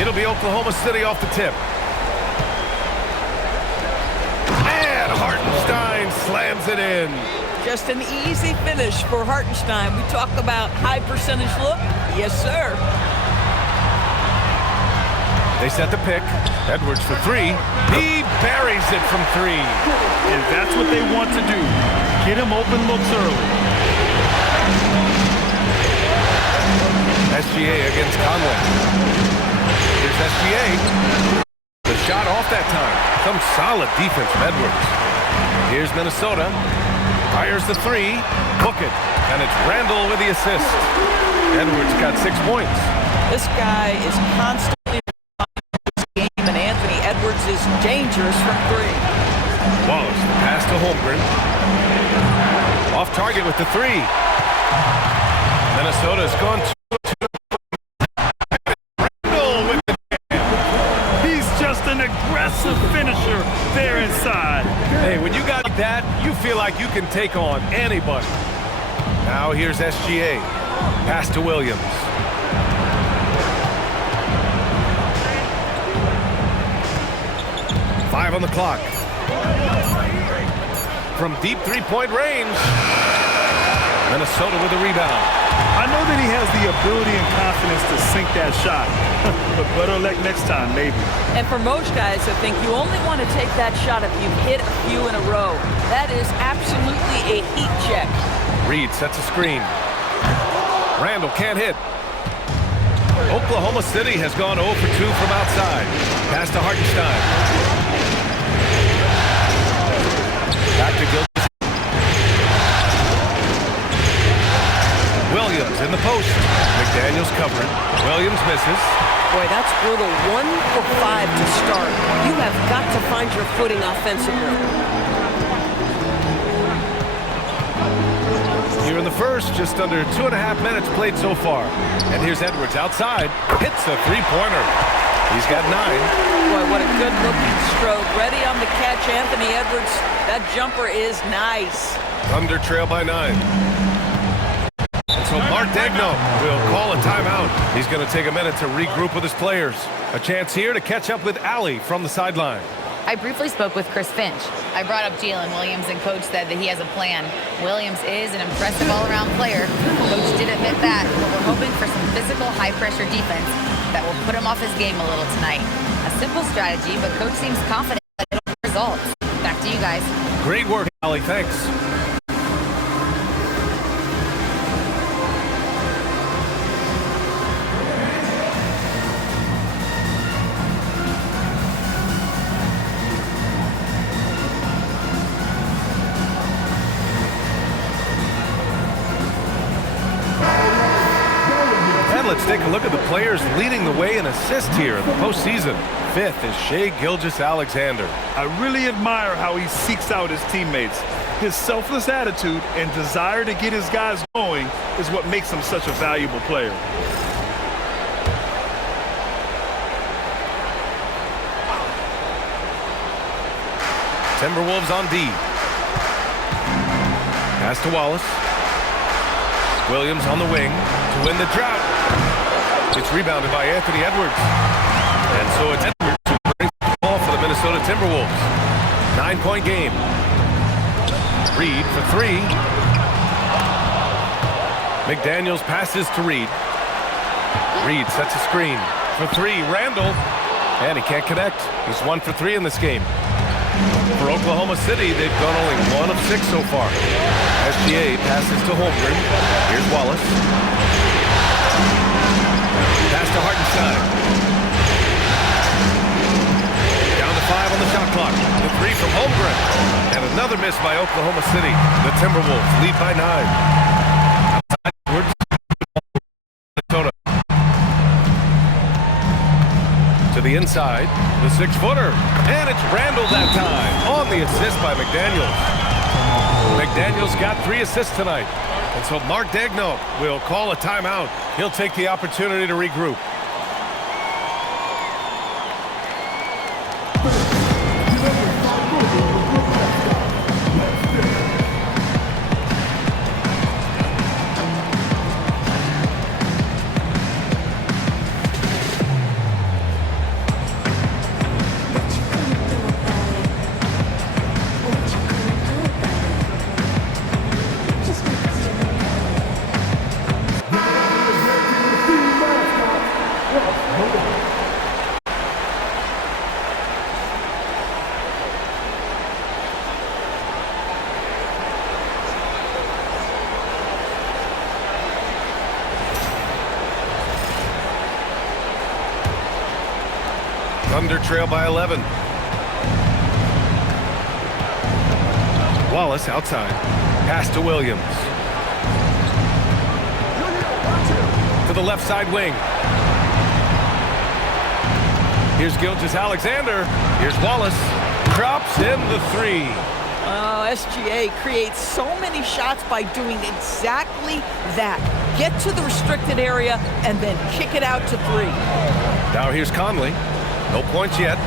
It'll be Oklahoma City off the tip. And Hartenstein slams it in. Just an easy finish for Hartenstein. We talk about high percentage look. Yes, sir. They set the pick. Edwards for three. He buries it from three. And that's what they want to do. Get him open looks early. SGA against Conway. Here's SGA. The shot off that time. Some solid defense from Edwards. Here's Minnesota. Fires the three. Book it. And it's Randall with the assist. Edwards got 6 points. This guy is constantly in this game, and Anthony Edwards is dangerous from three. Wallace, the pass to Holmgren. Off target with the three. Minnesota's gone to Randall with the jam. He's just an aggressive finisher there inside. Hey, when you got that, you feel like you can take on anybody. Now here's SGA. Pass to Williams. Five on the clock. From deep three-point range. Minnesota with the rebound. I know that he has the ability and confidence to sink that shot, but better luck next time, maybe. And for most guys, I think you only want to take that shot if you've hit a few in a row. That is absolutely a heat check. Reed sets a screen. Randall can't hit. Oklahoma City has gone 0 for 2 from outside. Pass to Hartenstein. Back to Gilchrist. Williams in the post. McDaniels covering. Williams misses. Boy, that's brutal. 1 for 5 to start. You have got to find your footing offensively. Here in the first, just under 2.5 minutes played so far. And here's Edwards outside. Hits a three-pointer. He's got 9. Boy, what a good-looking stroke. Ready on the catch, Anthony Edwards. That jumper is nice. Thunder trail by 9. And so Mark Daigneault will call a timeout. He's going to take a minute to regroup with his players. A chance here to catch up with Allie from the sideline. I briefly spoke with Chris Finch. I brought up Jalen Williams, and Coach said that he has a plan. Williams is an impressive all-around player. Coach did admit that, but we're hoping for some physical, high-pressure defense that will put him off his game a little tonight. A simple strategy, but Coach seems confident that it'll get results. Back to you guys. Great work, Allie. Thanks. Let's take a look at the players leading the way in assists here in the postseason. 5th is Shai Gilgeous-Alexander. I really admire how he seeks out his teammates. His selfless attitude and desire to get his guys going is what makes him such a valuable player. Timberwolves on D. Pass to Wallace. Williams on the wing to win the drought. It's rebounded by Anthony Edwards. And so it's Edwards who brings the ball for the Minnesota Timberwolves. 9-point game. Reed for three. McDaniels passes to Reed. Reed sets a screen for three. Randall. And he can't connect. He's 1 for 3 in this game. For Oklahoma City, they've gone only 1 of 6 so far. SGA passes to Holmgren. Here's Wallace. Pass to Hartenstein. Down to 5 on the shot clock. The three from Holmgren. And another miss by Oklahoma City. The Timberwolves lead by 9. Outside, Minnesota. To the inside. The 6-footer. And it's Randall that time. On the assist by McDaniels. McDaniels got 3 assists tonight. And so Mark Daigneault will call a timeout. He'll take the opportunity to regroup. Thunder trail by 11. Wallace outside. Pass to Williams. To the left side wing. Here's Gilgeous-Alexander. Here's Wallace. Drops in the three. SGA creates so many shots by doing exactly that. Get to the restricted area and then kick it out to three. Now here's Conley. No points yet.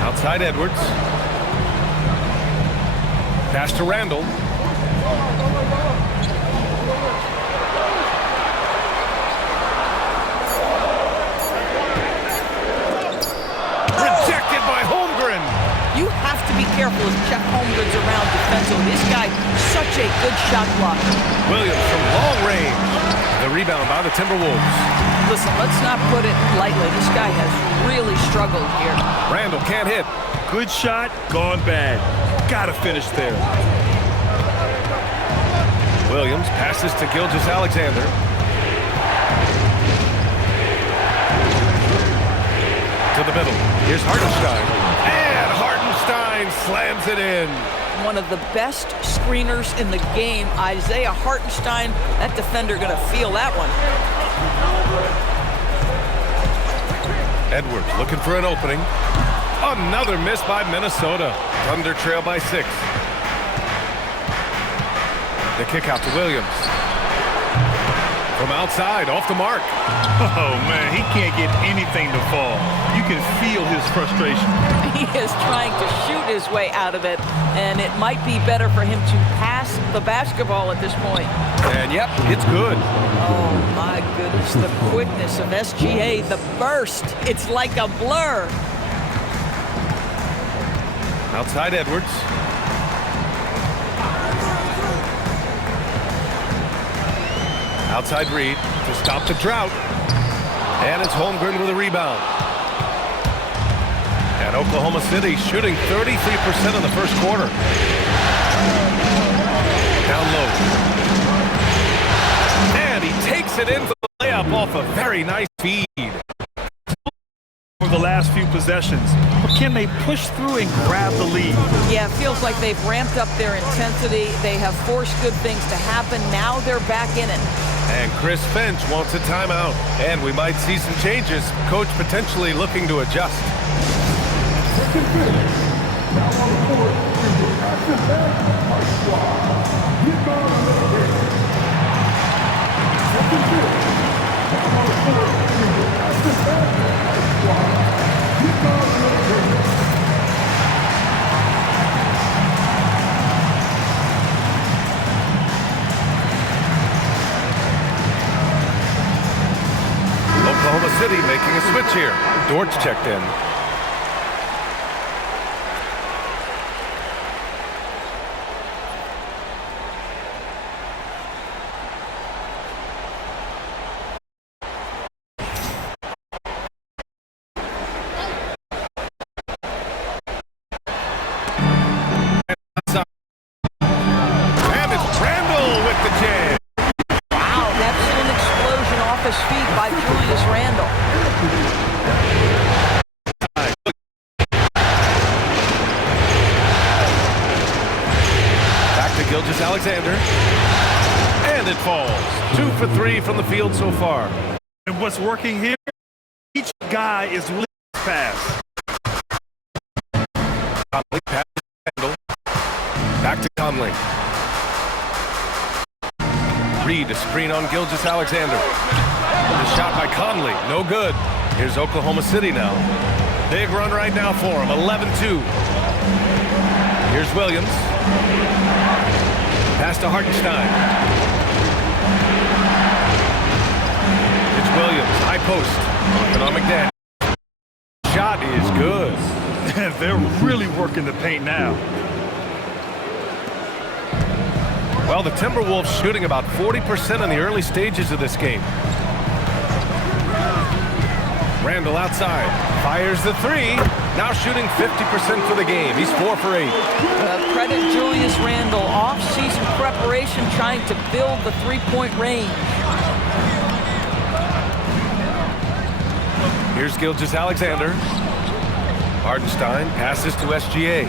Outside Edwards. Pass to Randall. Rejected by Holmgren. You have to be careful as Chet Holmgren's around defensively. This guy, such a good shot blocker. Williams from long range. The rebound by the Timberwolves. Listen, let's not put it lightly. This guy has really struggled here. Randall can't hit. Good shot, gone bad. Gotta finish there. Williams passes to Gilgeous-Alexander. To the middle. Here's Hartenstein. And Hartenstein slams it in. One of the best screeners in the game, Isaiah Hartenstein. That defender going to feel that one. Edwards looking for an opening. Another miss by Minnesota. Thunder trail by 6. The kick out to Williams. From outside, off the mark. Oh, man, he can't get anything to fall. You can feel his frustration. He is trying to shoot his way out of it, and it might be better for him to pass the basketball at this point. And yep, it's good. Oh, my goodness, the quickness of SGA, the burst. It's like a blur. Outside Edwards. Outside Reed to stop the drought. And it's Holmgren with a rebound. And Oklahoma City shooting 33% in the first quarter. Down low. And he takes it in for the layup off a very nice feed. For the last few possessions, but can they push through and grab the lead? Yeah, it feels like they've ramped up their intensity. They have forced good things to happen. Now they're back in it. And Chris Finch wants a timeout. And we might see some changes. Coach potentially looking to adjust. Oklahoma City making a switch here. Dort's checked in. And it's Randall with the jam. Wow, that's an explosion off his feet by Julius Randle. Back to Gilgeous-Alexander. And it falls. 2 for 3 from the field so far. And what's working here? Each guy is leading pass. Conley pass to Randall. Back to Conley. Reed a screen on Gilgeous-Alexander. The shot by Conley, no good. Here's Oklahoma City now. Big run right now for him, 11-2. Here's Williams. Pass to Hartenstein. It's Williams, high post. Economic dash. Shot is good. They're really working the paint now. Well, the Timberwolves shooting about 40% in the early stages of this game. Randall outside, fires the three. Now shooting 50% for the game. He's 4 for 8. Credit Julius Randle, off-season preparation, trying to build the three-point range. Here's Gilgeous-Alexander. Hardenstein passes to SGA.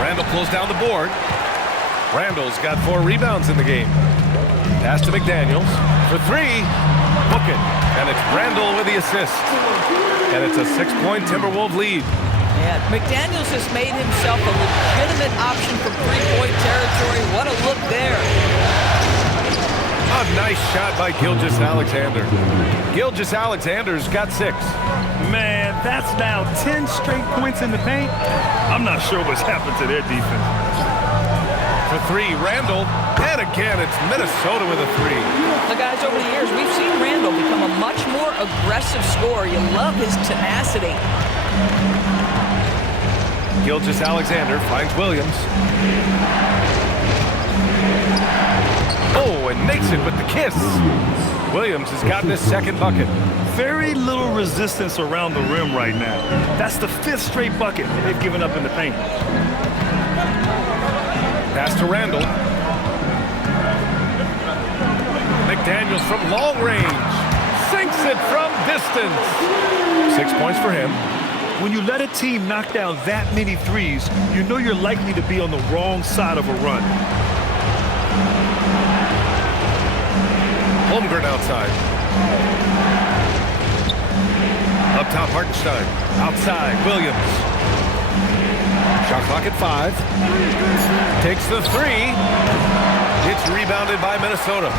Randall pulls down the board. Randall's got 4 rebounds in the game. Pass to McDaniels for 3. Book it. And it's Randall with the assist. And it's a 6-point Timberwolves lead. Yeah, McDaniels has made himself a legitimate option for three-point territory. What a look there. A nice shot by Gilgeous-Alexander. Gilgeous-Alexander's got 6. Man, that's now 10 straight points in the paint. I'm not sure what's happened to their defense. For 3, Randall. And again, it's Minnesota with a 3. The guys, over the years, we've seen Randall become a much more aggressive scorer. You love his tenacity. Gilgeous-Alexander finds Williams. Oh, and makes it with the kiss. Williams has gotten his 2nd bucket. Very little resistance around the rim right now. That's the 5th straight bucket they've given up in the paint. Pass to Randall. McDaniels from long range. Sinks it from distance. 6 points for him. When you let a team knock down that many threes, you know you're likely to be on the wrong side of a run. Holmgren outside. Up top, Hartenstein. Outside, Williams. Shot clock at 5. Takes the 3. It's rebounded by Minnesota.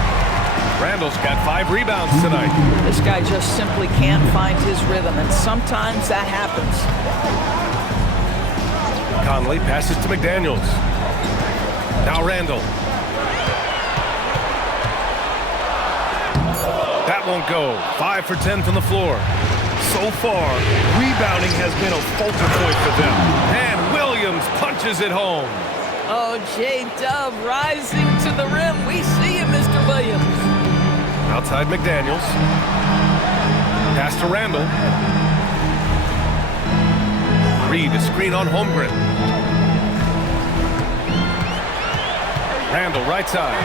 Randall's got 5 rebounds tonight. This guy just simply can't find his rhythm, and sometimes that happens. Conley passes to McDaniels. Now Randall. That won't go. 5 for 10 from the floor. So far, rebounding has been a focal point for them. And Williams punches it home. Oh, J-Dub rising to the rim. We see him, Mr. Williams. Outside McDaniels. Pass to Randall. Reed, a screen on Holmgren. Randall, right side.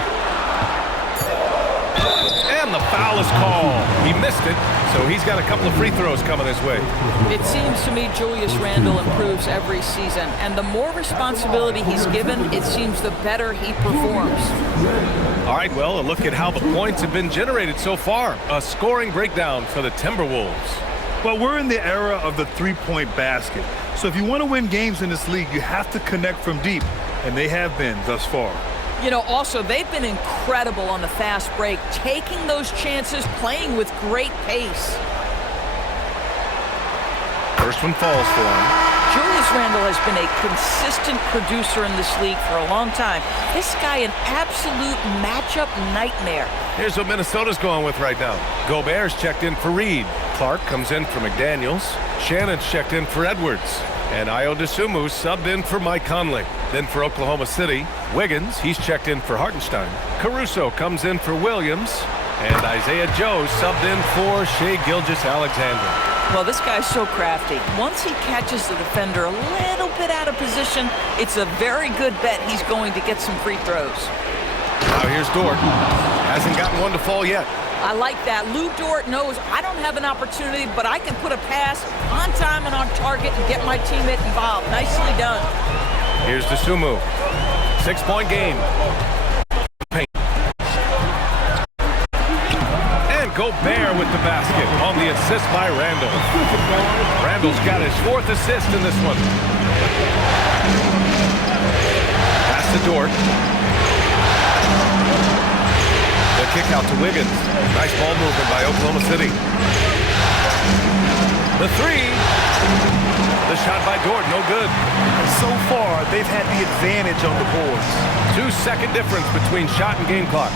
And the foul is called. He missed it, so he's got a couple of free throws coming his way. It seems to me Julius Randle improves every season, and the more responsibility he's given, it seems the better he performs. All right, well, a look at how the points have been generated so far. A scoring breakdown for the Timberwolves. Well, we're in the era of the three-point basket. So if you want to win games in this league, you have to connect from deep, and they have been thus far. You know, also, they've been incredible on the fast break, taking those chances, playing with great pace. First one falls for him. Julius Randle has been a consistent producer in this league for a long time. This guy, an absolute matchup nightmare. Here's what Minnesota's going with right now. Gobert's checked in for Reed. Clark comes in for McDaniels. Shannon's checked in for Edwards. And Ayo Dosunmu subbed in for Mike Conley. Then for Oklahoma City, Wiggins, he's checked in for Hartenstein. Caruso comes in for Williams. And Isaiah Joe subbed in for Shai Gilgeous-Alexander. Well, this guy's so crafty. Once he catches the defender a little bit out of position, it's a very good bet he's going to get some free throws. Now here's Dort. Hasn't gotten one to fall yet. I like that. Lou Dort knows I don't have an opportunity, but I can put a pass on time and on target and get my teammate involved. Nicely done. Here's Dosunmu. 6-point game. And Gobert with the basket on the assist by Randall. Randall's got his 4th assist in this one. Pass to Dort. The kick out to Wiggins. Nice ball movement by Oklahoma City. The 3. The shot by Dort, no good. So far, they've had the advantage on the boards. 2-second difference between shot and game clock.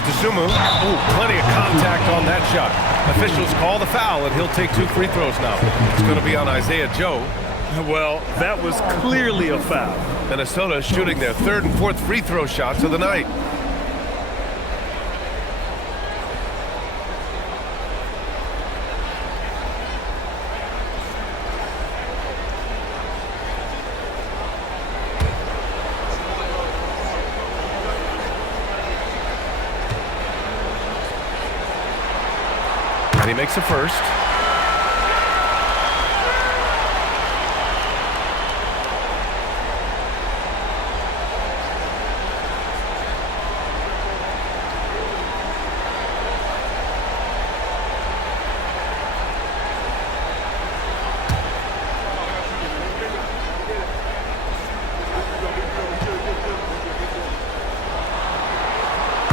Here's Dosunmu. Oh, plenty of contact on that shot. Officials call the foul, and he'll take 2 free throws now. It's going to be on Isaiah Joe. Well, that was clearly a foul. Minnesota is shooting their 3rd and 4th free throw shots of the night. And he makes a first.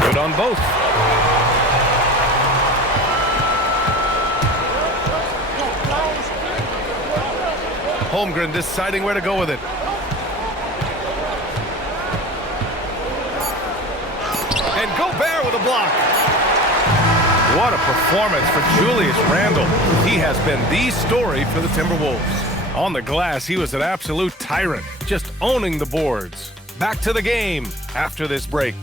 Good on both. Holmgren deciding where to go with it. And Gobert with a block. What a performance for Julius Randle. He has been the story for the Timberwolves. On the glass, he was an absolute tyrant, just owning the boards. Back to the game after this break.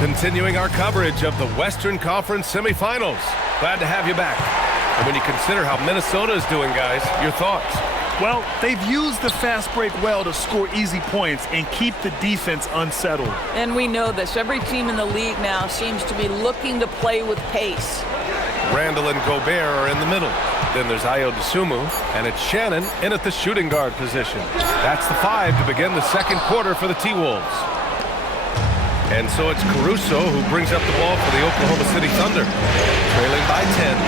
Continuing our coverage of the Western Conference semifinals. Glad to have you back. And when you consider how Minnesota is doing, guys, your thoughts? Well, they've used the fast break well to score easy points and keep the defense unsettled. And we know this. Every team in the league now seems to be looking to play with pace. Randle and Gobert are in the middle. Then there's Ayo Dosunmu, and it's Shannon in at the shooting guard position. That's the 5 to begin the second quarter for the T-Wolves. And so it's Caruso who brings up the ball for the Oklahoma City Thunder. Trailing by 10.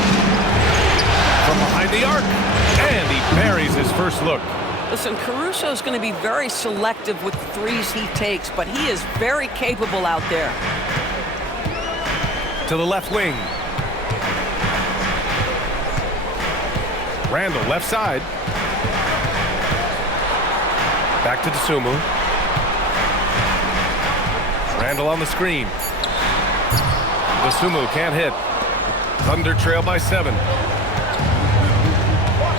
From behind the arc. And he buries his first look. Listen, Caruso is going to be very selective with the threes he takes, but he is very capable out there. To the left wing. Randle, left side. Back to Dosunmu. Randle on the screen. Dosunmu can't hit. Thunder trail by 7.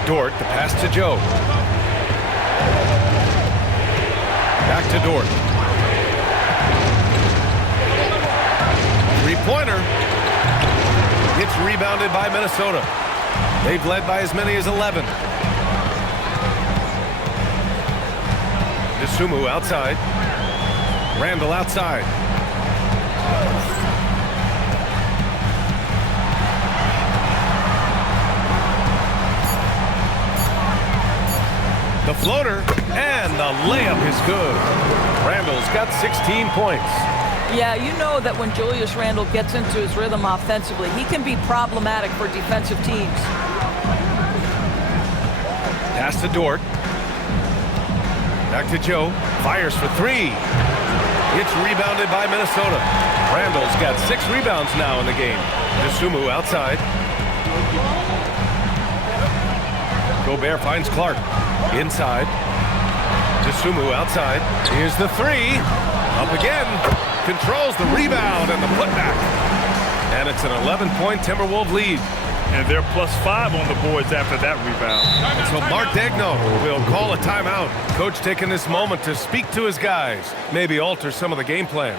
Dort, the pass to Joe. Back to Dort. 3-pointer. It's rebounded by Minnesota. They've led by as many as 11. Dosunmu outside. Randle outside. The floater, and the layup is good. Randle's got 16 points. Yeah, you know that when Julius Randle gets into his rhythm offensively, he can be problematic for defensive teams. Pass to Dort. Back to Joe. Fires for 3. It's rebounded by Minnesota. Randle's got 6 rebounds now in the game. Dosunmu outside. Gobert finds Clark. Inside. Dosunmu outside. Here's the 3. Up again. Controls the rebound and the putback. And it's an 11-point Timberwolves lead. And they're +5 on the boards after that rebound. So Mark Daigneault will call a timeout. Coach taking this moment to speak to his guys, maybe alter some of the game plan.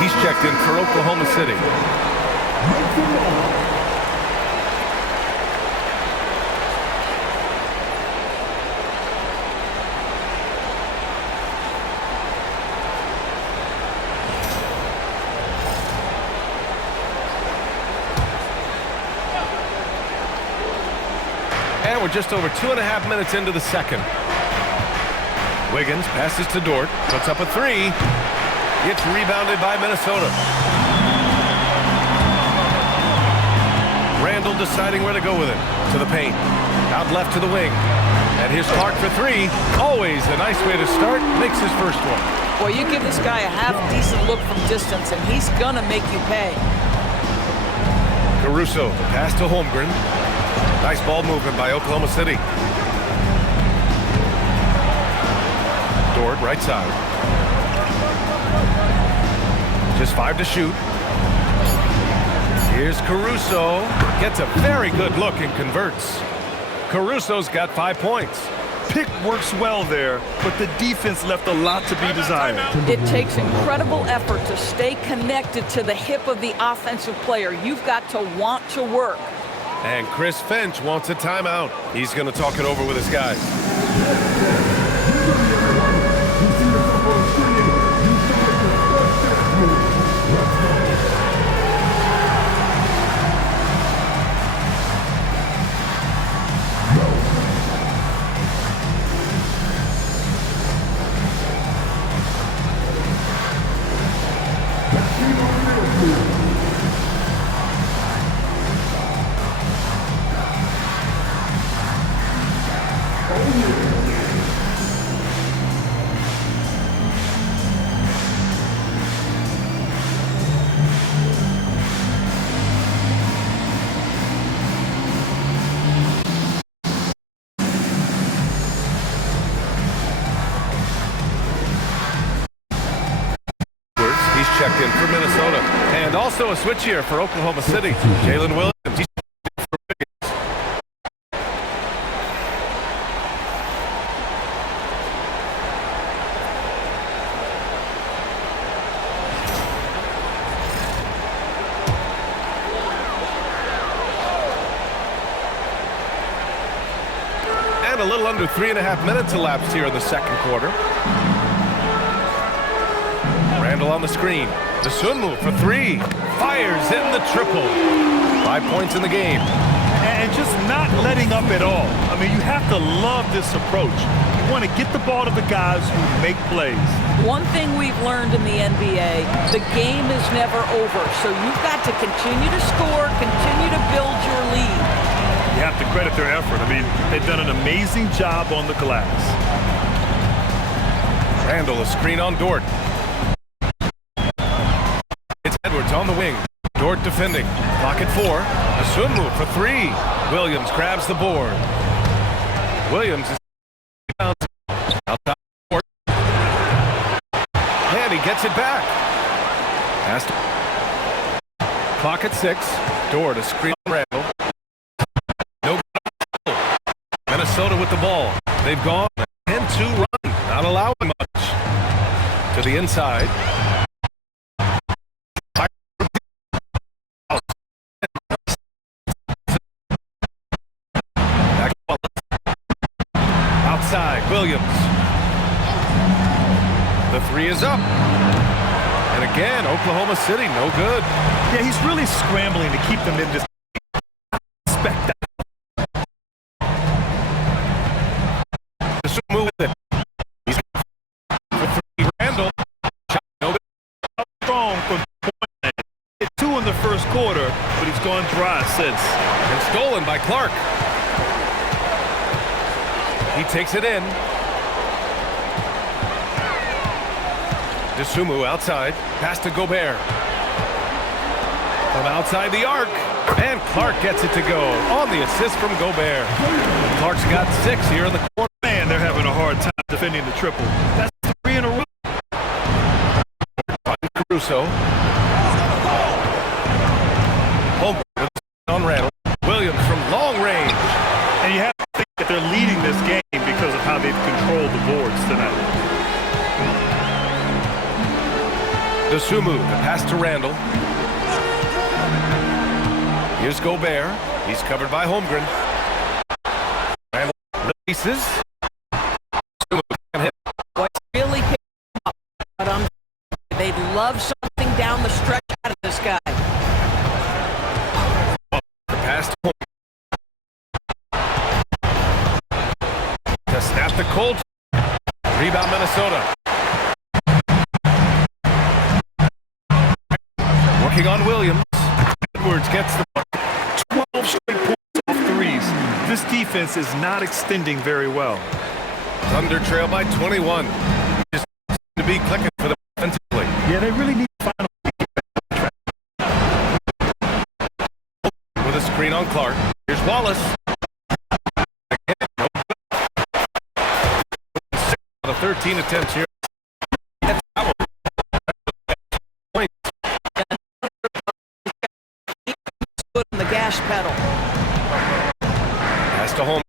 He's checked in for Oklahoma City. we're just over 2.5 minutes into the second. Wiggins passes to Dort, puts up a three. It's rebounded by Minnesota. Randall deciding where to go with it. To the paint. Out left to the wing. And here's Clark for three. Always a nice way to start. Makes his first one. Boy, you give this guy a half-decent look from distance, and he's going to make you pay. Caruso, the pass to Holmgren. Nice ball movement by Oklahoma City. Dort, right side. Just 5 to shoot. Here's Caruso. Gets a very good look and converts. Caruso's got 5 points. Pick works well there, but the defense left a lot to be desired. It takes incredible effort to stay connected to the hip of the offensive player. You've got to want to work. And Chris Finch wants a timeout. He's going to talk it over with his guys. Checked in for Minnesota. And also a switch here for Oklahoma City. Jalen Williams. He's for Wiggins. And a little under 3.5 minutes elapsed here in the second quarter. Randall on the screen. The Sunmu for three. Fires in the triple. 5 points in the game. And just not letting up at all. I mean, you have to love this approach. You want to get the ball to the guys who make plays. One thing we've learned in the NBA, the game is never over. So you've got to continue to score, continue to build your lead. You have to credit their effort. I mean, they've done an amazing job on the glass. Randall, a screen on Dort. Edwards on the wing. Dort defending. Clock at 4. A swim move for three. Williams grabs the board. Williams is outside the board. And he gets it back. Pass to clock at 6. Dort, a screen on Randall. No good. Minnesota with the ball. They've gone 10-2 run. Not allowing much. To the inside. Outside, Williams. The three is up. And again, Oklahoma City, no good. Yeah, he's really scrambling to keep them in this spectacle. Move with it. He's for three. Randall. No good. Strong from point. Hit 2 in the first quarter, but he's gone dry since. And stolen by Clark. He takes it in. Dosunmu outside. Pass to Gobert. From outside the arc. And Clark gets it to go on the assist from Gobert. Clark's got 6 here in the corner. Man, they're having a hard time defending the triple. That's 3 in a row. Caruso. Holmgren on Randall. Williams from long range. And you have to think that they're leading this game because of how they've controlled the boards tonight. Dosunmu, the pass to Randall. Here's Gobert. He's covered by Holmgren. Randall releases. Boy, really came up, but they'd love something down the stretch out of this guy. The pass to Holmgren. Working on Williams. Edwards gets the 12 straight points off threes. This defense is not extending very well. Thunder trail by 21. Just to be clicking for them offensively. Yeah, they really need to find With a screen on Clark. Here's Wallace. Again, no good. 6 out of 13 attempts here. That's foul. Points. Foot on the gas pedal. Pass to home.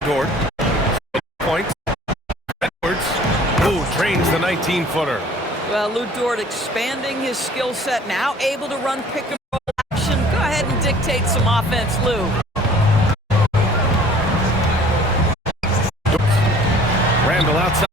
Dort. Points. Edwards. Ooh, trains the 19-footer. Well, Lou Dort expanding his skill set, now able to run pick and roll action. Go ahead and dictate some offense, Lou. Randall outside.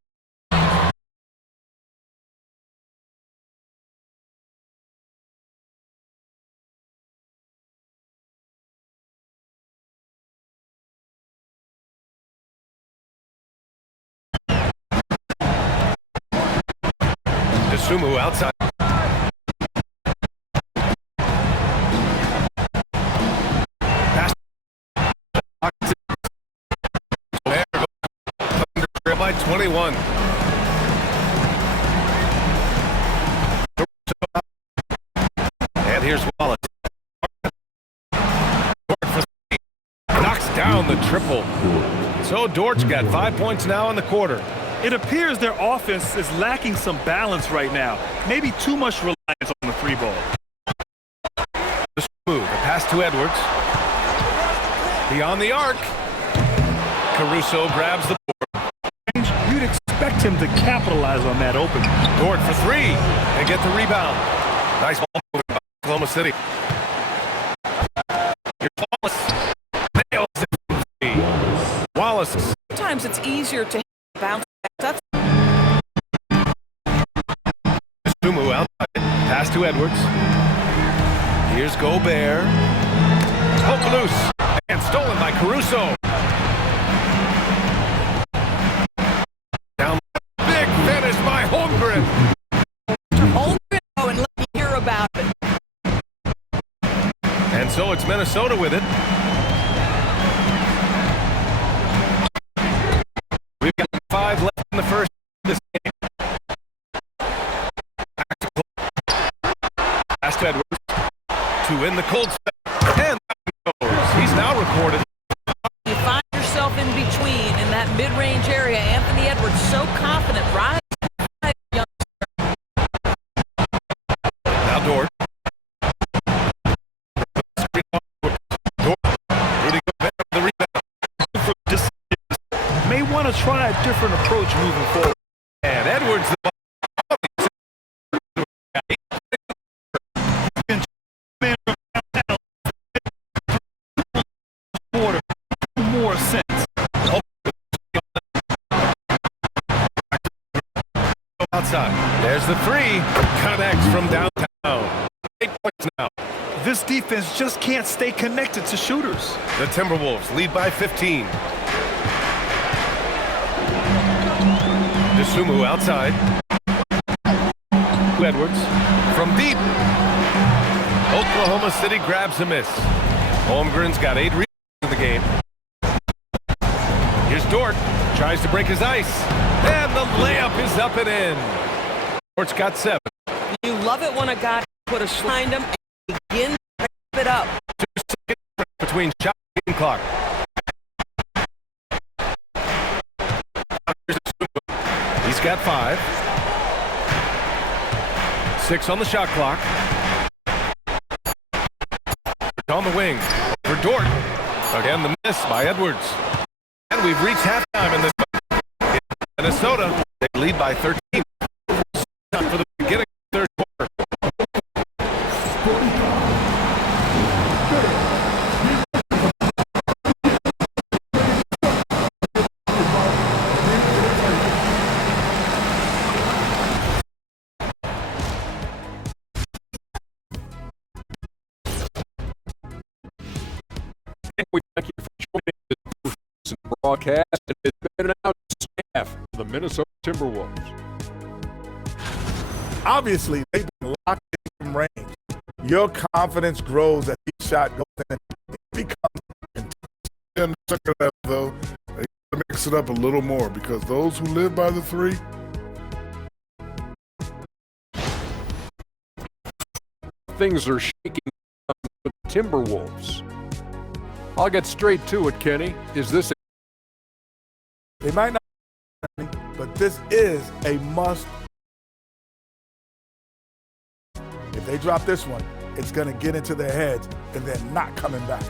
Sumu outside. Pass. Thunder by 21. And here's Wallace. Knocks down the triple. So Dort's got 5 points now in the quarter. It appears their offense is lacking some balance right now. Maybe too much reliance on the three ball. Smooth. The pass to Edwards. Beyond the arc. Caruso grabs the board. You'd expect him to capitalize on that open. Dort for three. They get the rebound. Nice ball moving by Oklahoma City. Here's Wallace. Nails it from three. Wallace. Sometimes it's easier to bounce. That's Sumu outside. Pass to Edwards. Here's Gobert. Poke loose. And stolen by Caruso. Down. Big finish by Holmgren. Holmgren, and let me hear about it. And so it's Minnesota with it. We've got 5 left in the first of this game. Pass to Edwards. 2 in the cold step. And goes. He's now recorded. You find yourself in between in that mid-range area. Anthony Edwards so confident. Rise. Now Dort. Rudy Gobert with the rebound. May want to try a different approach moving forward. And Edwards the ball. More sense. Outside. There's the three. Connects from downtown. 8 points now. This defense just can't stay connected to shooters. The Timberwolves lead by 15. Sumu outside. Edwards from deep. Oklahoma City grabs a miss. Holmgren's got 8 rebounds in the game. Here's Dort. Tries to break his ice. And the layup is up and in. Dort's got 7. You love it when a guy put a behind him and begin to wrap it up. 2 seconds between shot and clock. He's got 5. 6 on the shot clock. On the wing for Dort. Again, the miss by Edwards. And we've reached halftime in this one. In Minnesota, they lead by 13. Time for the beginning of the third quarter. We thank you for joining this broadcast and it's been an out staff of the Minnesota Timberwolves. obviously they've been locked in from range. Your confidence grows as each shot goes in. It becomes In the second half, though, they gotta mix it up a little more because those who live by the three, Things are shaking up for the Timberwolves. I'll get straight to it, Kenny. Is this they might not, but this is a must. If they drop this one, it's going to get into their heads and they're not coming back.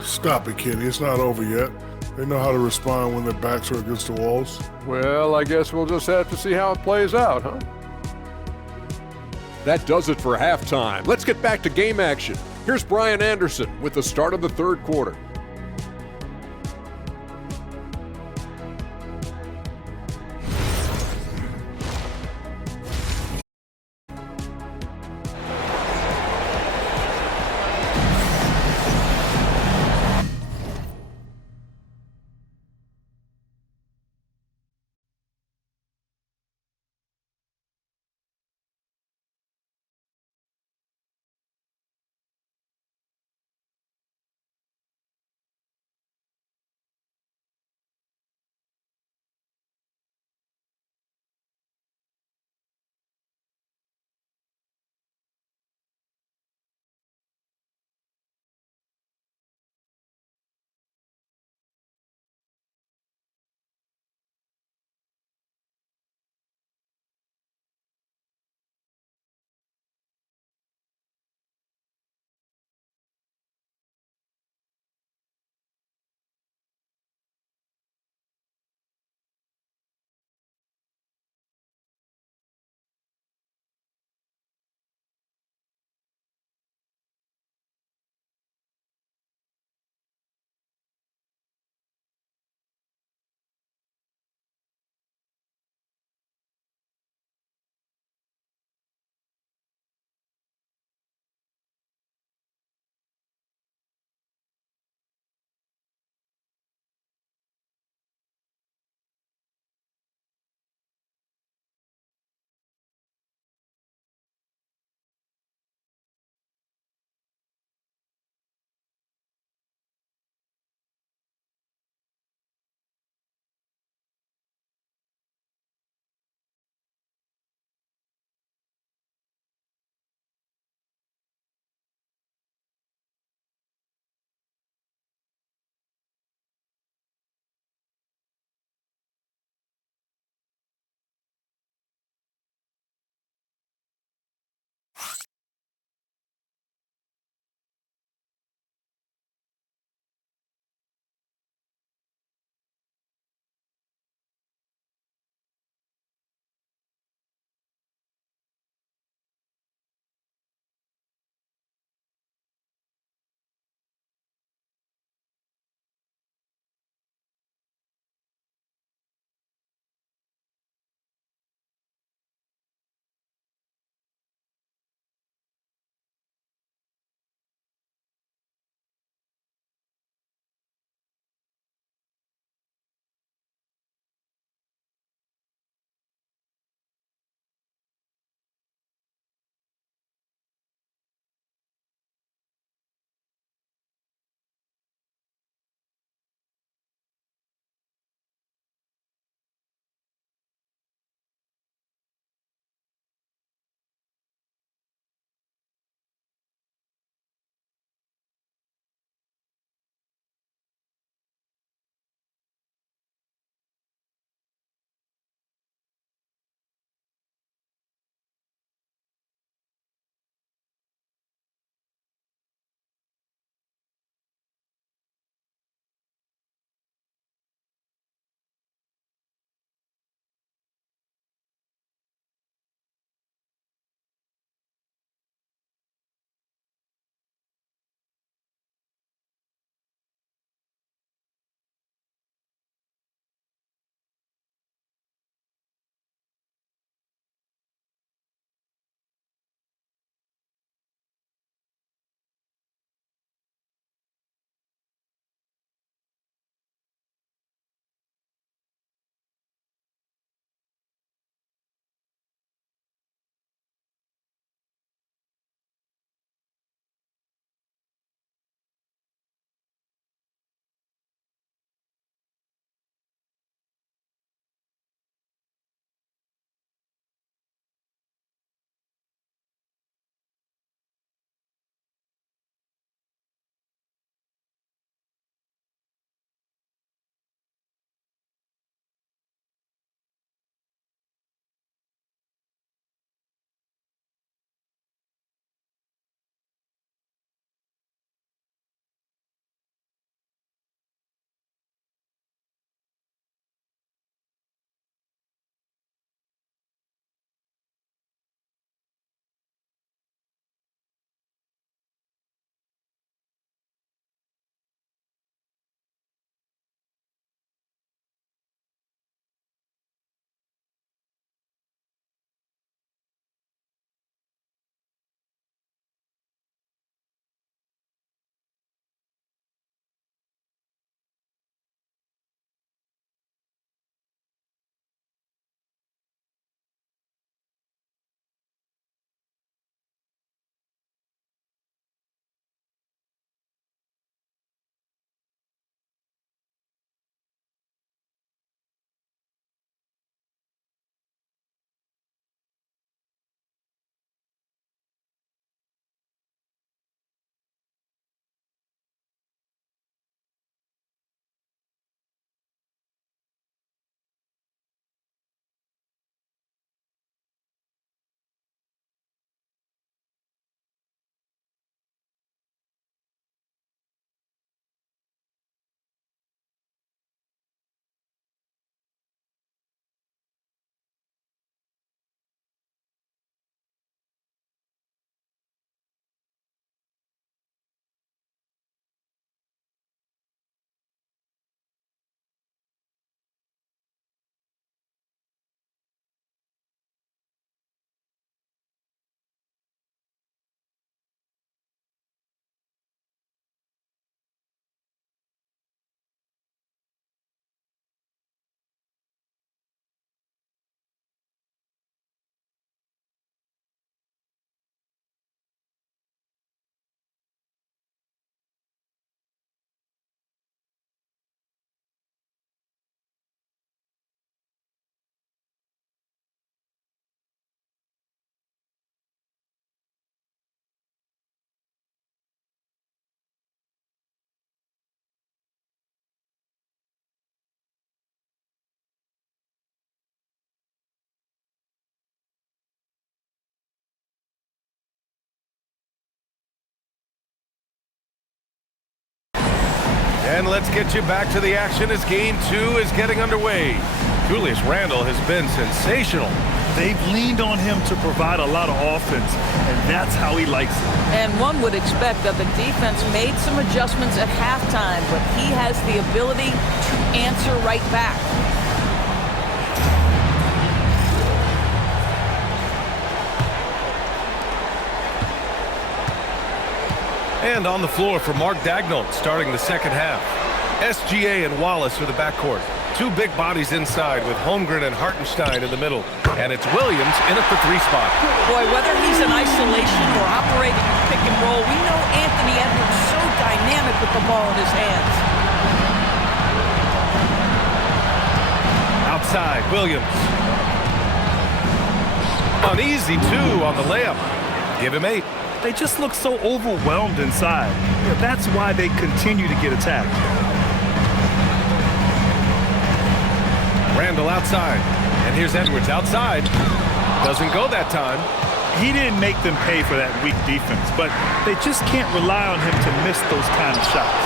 stop it, Kenny. It's not over yet. They know how to respond when their backs are against the walls. Well, I guess we'll just have to see how it plays out, huh? That does it for halftime. Let's get back to game action. Here's Brian Anderson with the start of the third quarter. And let's get you back to the action as Game 2 is getting underway. Julius Randle has been sensational. They've leaned on him to provide a lot of offense, and that's how he likes it. And one would expect that the defense made some adjustments at halftime, but he has the ability to answer right back. And on the floor for Mark Daigneault starting the second half. SGA and Wallace are the backcourt. Two big bodies inside with Holmgren and Hartenstein in the middle. And it's Williams in at the 3 spot. Boy, whether he's in isolation or operating in pick and roll, we know Anthony Edwards is so dynamic with the ball in his hands. Outside, Williams. Uneasy, too, on the layup. Give him 8. They just look so overwhelmed inside. Yeah, that's why they continue to get attacked. Randle outside. And here's Edwards outside. Doesn't go that time. He didn't make them pay for that weak defense, but they just can't rely on him to miss those kind of shots.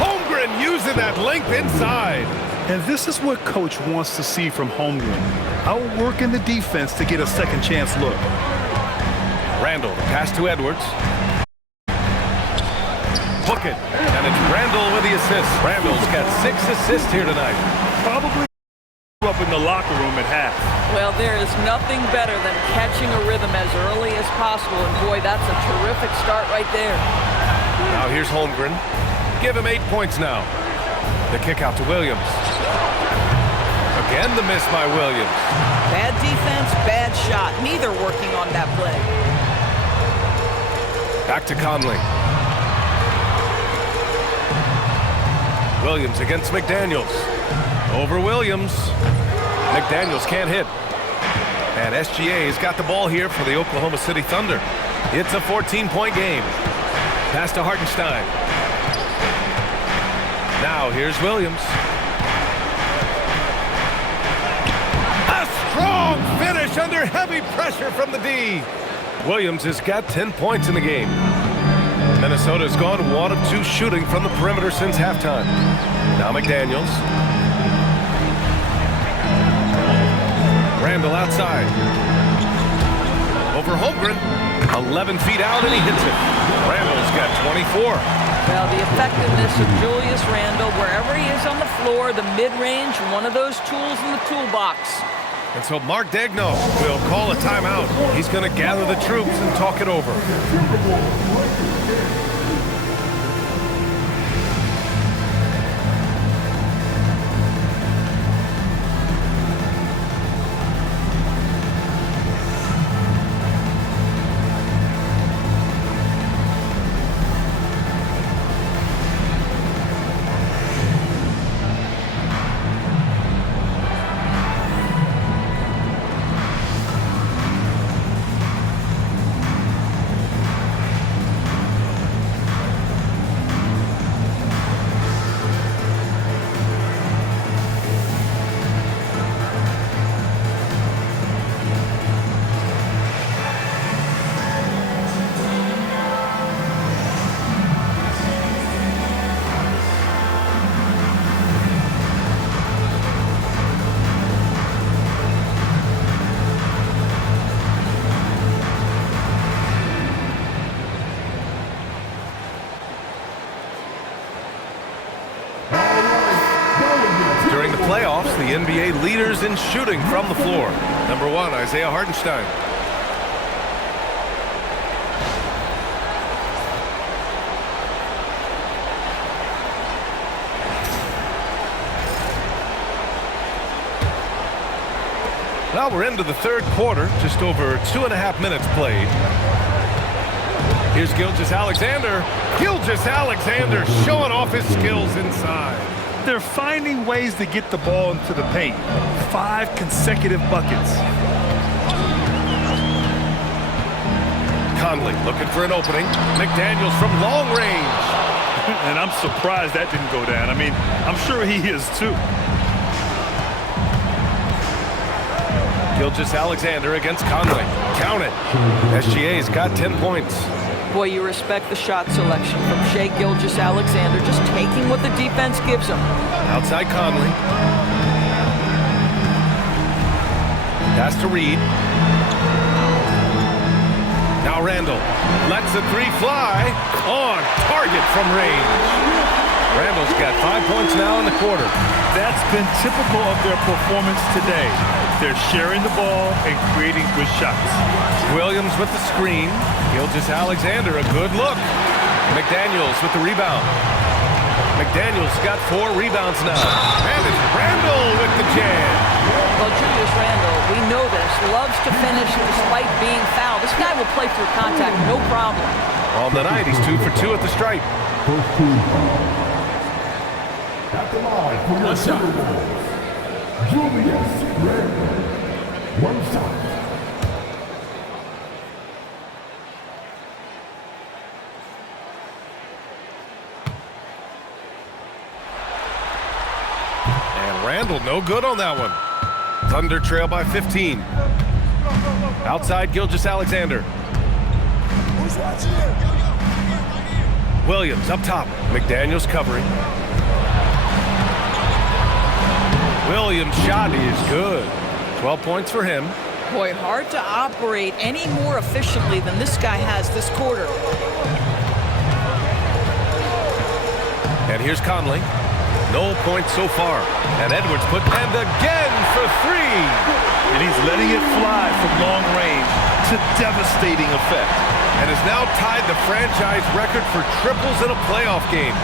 Holmgren using that length inside. And this is what Coach wants to see from Holmgren. Outworking the defense to get a second chance look. Randle, the pass to Edwards. Book it. And it's Randle with the assist. Randle's got 6 assists here tonight. Probably up in the locker room at half. Well, there is nothing better than catching a rhythm as early as possible, and boy, that's a terrific start right there. Now here's Holmgren. Give him 8 points now. The kick out to Williams. Again the miss by Williams. Bad defense, bad shot. Neither working on that play. Back to Conley. Williams against McDaniels. Over Williams. McDaniels can't hit. And SGA's got the ball here for the Oklahoma City Thunder. It's a 14-point game. Pass to Hartenstein. Now here's Williams. A strong finish under heavy pressure from the D. Williams has got 10 points in the game. Minnesota's gone 1 of 2 shooting from the perimeter since halftime. Now McDaniels. Randle outside. Over Holmgren. 11 feet out and he hits it. Randle's got 24. Well, the effectiveness of Julius Randle, wherever he is on the floor, the mid-range, one of those tools in the toolbox. And so Mark Daigneault will call a timeout. He's going to gather the troops and talk it over. During the playoffs, the NBA leaders in shooting from the floor. Number 1, Isaiah Hartenstein. Well, we're into the third quarter, just over 2.5 minutes played. Here's Gilgeous-Alexander. Gilgeous-Alexander showing off his skills inside. They're finding ways to get the ball into the paint. 5 consecutive buckets. Conley looking for an opening. McDaniels from long range. And I'm surprised that didn't go down. I mean, I'm sure he is too. Gilgeous-Alexander against Conley. Count it. SGA's got 10 points. Boy, you respect the shot selection from Shai Gilgeous-Alexander, just taking what the defense gives him. Outside Conley. Pass to Reed. Now Randall lets the three fly on target from range. Randall's got 5 points now in the quarter. That's been typical of their performance today. They're sharing the ball and creating good shots. Williams with the screen. Gilgeous-Alexander, a good look. McDaniels with the rebound. McDaniels got 4 rebounds now. And it's Randall with the jam. Well, Julius Randle, we know this, loves to finish despite being fouled. This guy will play through contact, no problem. On the night, he's 2 for 2 at the stripe. At the line for your Timberwolves, Julius Randle. 1 shot. And Randall, no good on that one. Thunder trail by 15. Outside Gilgeous-Alexander. Williams up top. McDaniels covering. Williams' shot is good. 12 points for him. Boy, hard to operate any more efficiently than this guy has this quarter. And here's Conley. No points so far. And Edwards put and again for 3. And he's letting it fly from long range to devastating effect. And has now tied the franchise record for triples in a playoff game.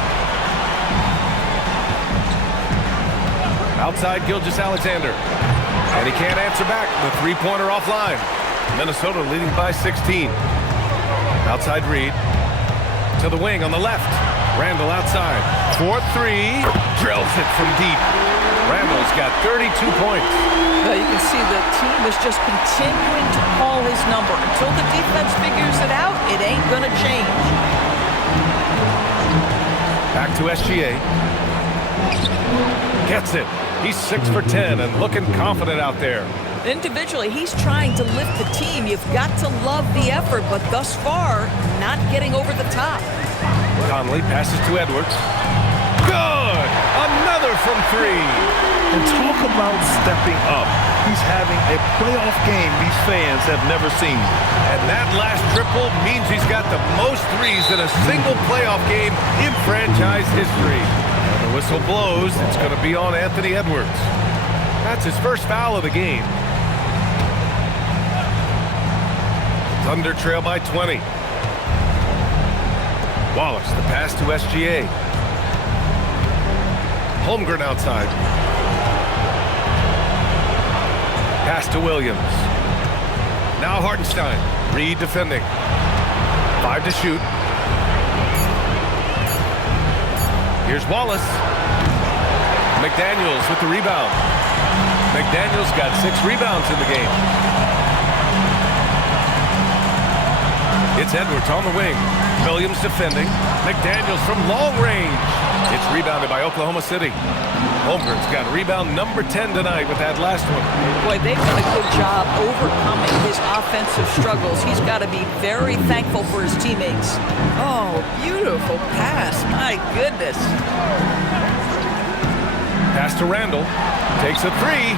Outside Gilgeous-Alexander. And he can't answer back. The three-pointer offline. Minnesota leading by 16. Outside Reed. To the wing on the left. Randall outside. 4-3. Drills it from deep. Randall's got 32 points. You can see the team is just continuing to call his number. Until the defense figures it out, it ain't going to change. Back to SGA. Gets it. He's 6 for 10 and looking confident out there. Individually, he's trying to lift the team. You've got to love the effort, but thus far, not getting over the top. Conley passes to Edwards. Good! Another from 3. And talk about stepping up. He's having a playoff game these fans have never seen. And that last triple means he's got the most threes in a single playoff game in franchise history. When the whistle blows, it's going to be on Anthony Edwards. That's his first foul of the game. Thunder trail by 20. Wallace, the pass to SGA. Holmgren outside. Pass to Williams. Now Hartenstein. Reed defending. 5 to shoot. Here's Wallace. McDaniels with the rebound. McDaniels got 6 rebounds in the game. It's Edwards on the wing. Williams defending. McDaniels from long range. It's rebounded by Oklahoma City. Holmgren's got rebound number 10 tonight with that last one. Boy, they've done a good job overcoming his offensive struggles. He's got to be very thankful for his teammates. Oh, beautiful pass. My goodness. Pass to Randall. Takes a 3.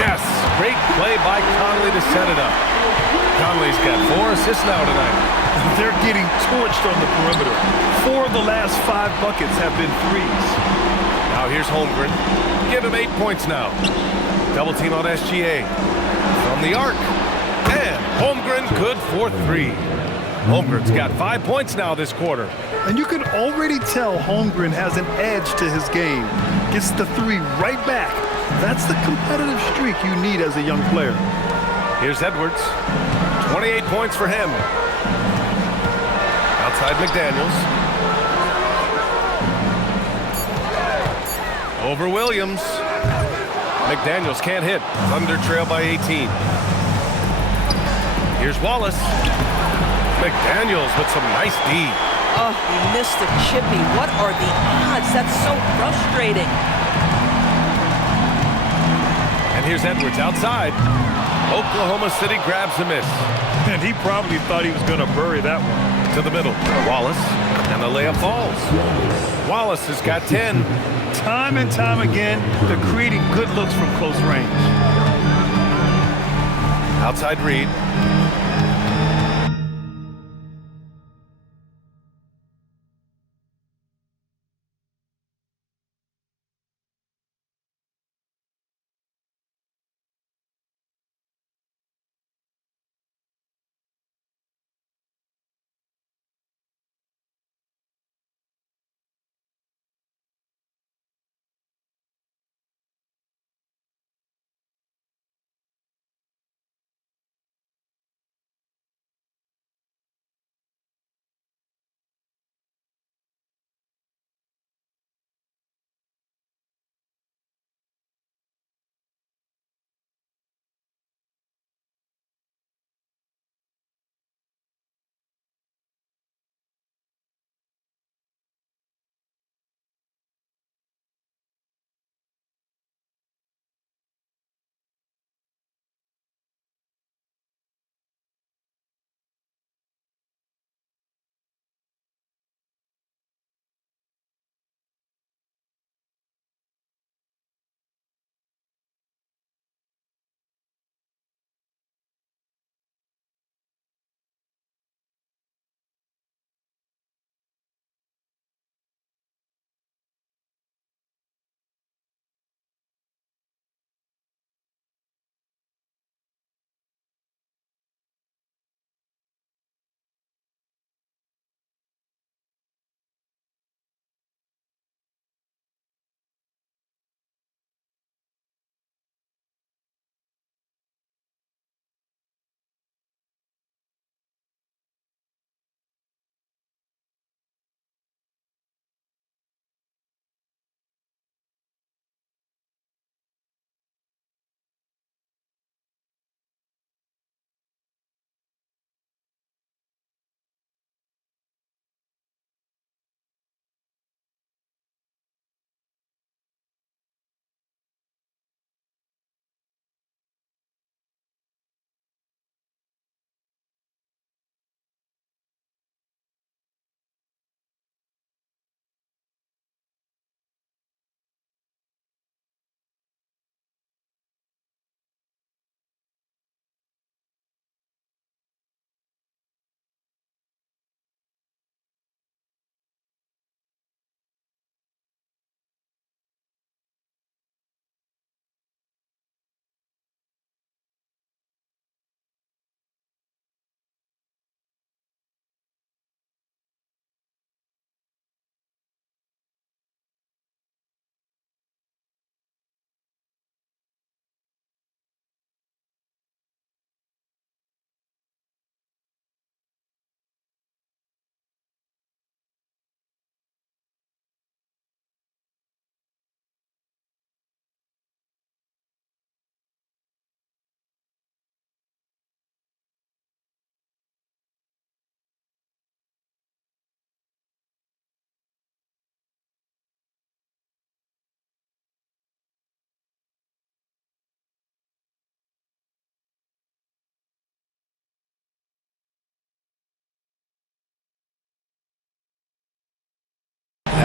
Yes, great play by Conley to set it up. Conley's got 4 assists now tonight. They're getting torched on the perimeter. 4 of the last 5 buckets have been threes. Now here's Holmgren. Give him 8 points now. Double team on SGA. From the arc. And Holmgren good for 3. Holmgren's got 5 points now this quarter. And you can already tell Holmgren has an edge to his game. Gets the 3 right back. That's the competitive streak you need as a young player. Here's Edwards. 28 points for him. Outside McDaniels. Over Williams. McDaniels can't hit. Thunder trail by 18. Here's Wallace. McDaniels with some nice D. Oh, he missed the chippy. What are the odds? That's so frustrating. And here's Edwards outside. Oklahoma City grabs the miss. And he probably thought he was going to bury that one. To the middle. Wallace. And the layup falls. Wallace has got 10. Time and time again, they're creating good looks from close range. Outside Reed.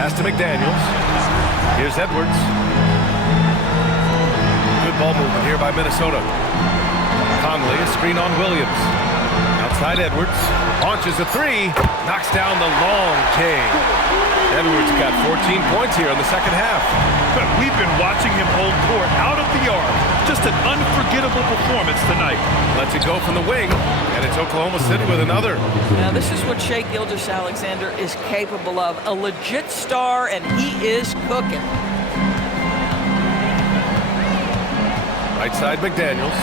Pass to McDaniels. Here's Edwards. Good ball movement here by Minnesota. Conley, a screen on Williams. Outside Edwards. Launches a three. Knocks down the long K. Edwards got 14 points here in the second half. But we've been watching him hold court out of the arc. Just an unforgettable performance tonight. Lets it go from the wing, and it's Oklahoma City with another. Now, this is what Shai Gilgeous-Alexander is capable of. A legit star, and he is cooking. Right side, McDaniels.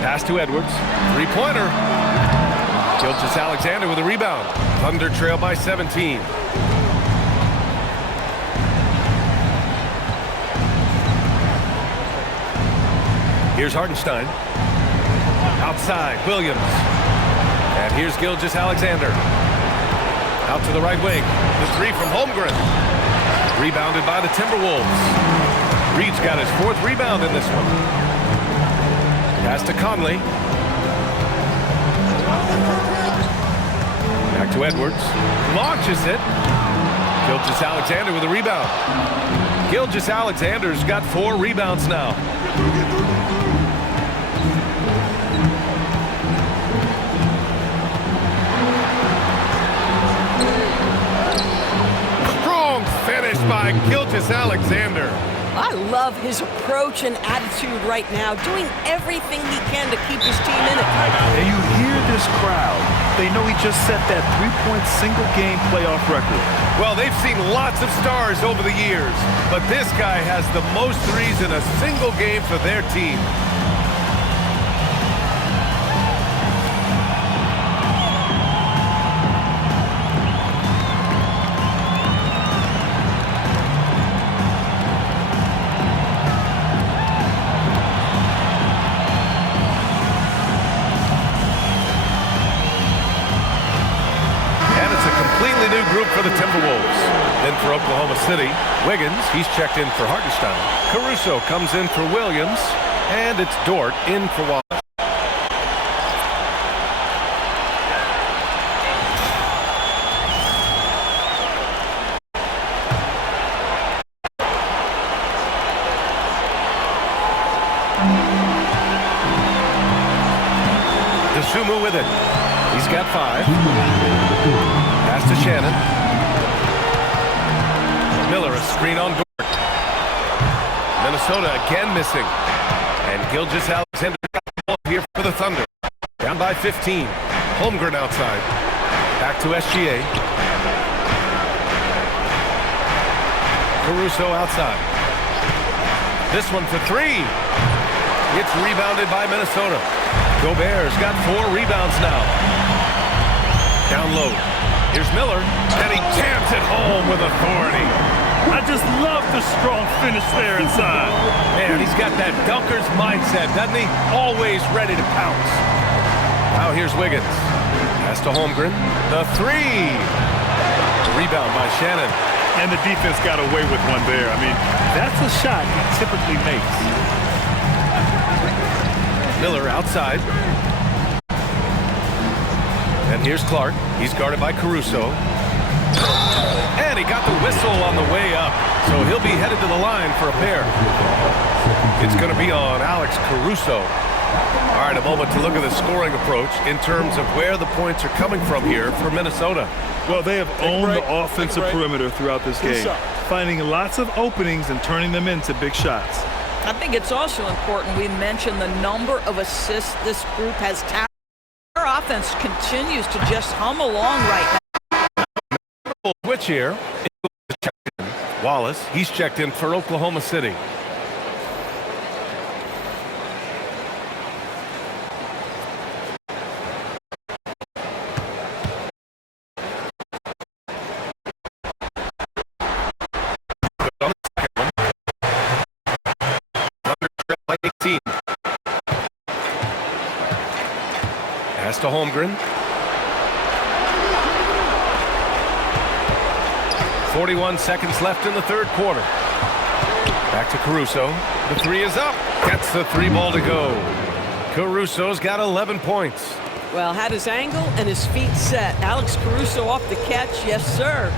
Pass to Edwards. Three-pointer. Gilgeous-Alexander with a rebound. Thunder trail by 17. Here's Hartenstein. Outside, Williams. And here's Gilgeous-Alexander. Out to the right wing. The three from Holmgren. Rebounded by the Timberwolves. Reed's got his fourth rebound in this one. Pass to Conley. Back to Edwards. Launches it. Gilgeous-Alexander with a rebound. Gilgeous-Alexander's got 4 rebounds now. Strong finish by Gilgeous-Alexander. I love his approach and attitude right now, doing everything he can to keep his team in it. And you hear this crowd. They know he just set that 3-point single-game playoff record. Well, they've seen lots of stars over the years, but this guy has the most threes in a single game for their team. New group for the Timberwolves. Then for Oklahoma City, Wiggins, he's checked in for Hartenstein. Caruso comes in for Williams, and it's Dort in for Wallace. DeSumo with it. He's got 5. Pass to Shannon. Miller, a screen on Dort. Minnesota again missing. And Gilgeous-Alexander got the ball here for the Thunder. Down by 15. Holmgren outside. Back to SGA. Caruso outside. This one for 3. It's rebounded by Minnesota. Gobert's got 4 rebounds now. Down low. Here's Miller, and he jams it home with authority. I just love the strong finish there inside. Man, he's got that dunker's mindset, doesn't he? Always ready to pounce. Now here's Wiggins. Pass to Holmgren. The 3. Rebound by Shannon. And the defense got away with one there. I mean, that's a shot he typically makes. Miller outside. And here's Clark. He's guarded by Caruso. And he got the whistle on the way up. So he'll be headed to the line for a pair. It's going to be on Alex Caruso. All right, a moment to look at the scoring approach in terms of where the points are coming from here for Minnesota. Well, they have owned the offensive perimeter throughout this game, finding lots of openings and turning them into big shots. I think it's also important we mention the number of assists this group has tapped. Our offense continues to just hum along right now. Switch here. Wallace, he's checked in for Oklahoma City. Pass to Holmgren. 41 seconds left in the third quarter. Back to Caruso. The 3 is up. Gets the 3 ball to go. Caruso's got 11 points. Well, had his angle and his feet set. Alex Caruso off the catch. Yes, sir.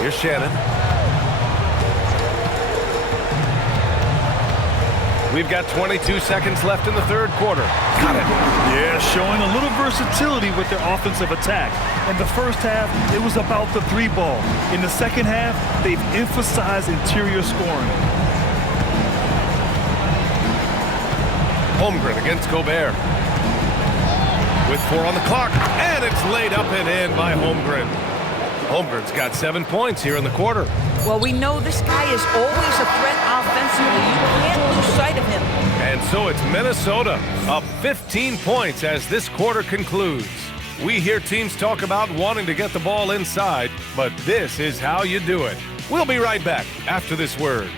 Here's Shannon. We've got 22 seconds left in the third quarter. Got it. Yeah, showing a little versatility with their offensive attack. In the first half, it was about the 3 ball. In the second half, they've emphasized interior scoring. Holmgren against Gobert. With 4 on the clock, and it's laid up and in by Holmgren. Holmgren's got 7 points here in the quarter. Well, we know this guy is always a threat offensively. You can't lose sight of him. And so it's Minnesota up 15 points as this quarter concludes. We hear teams talk about wanting to get the ball inside, but this is how you do it. We'll be right back after this word.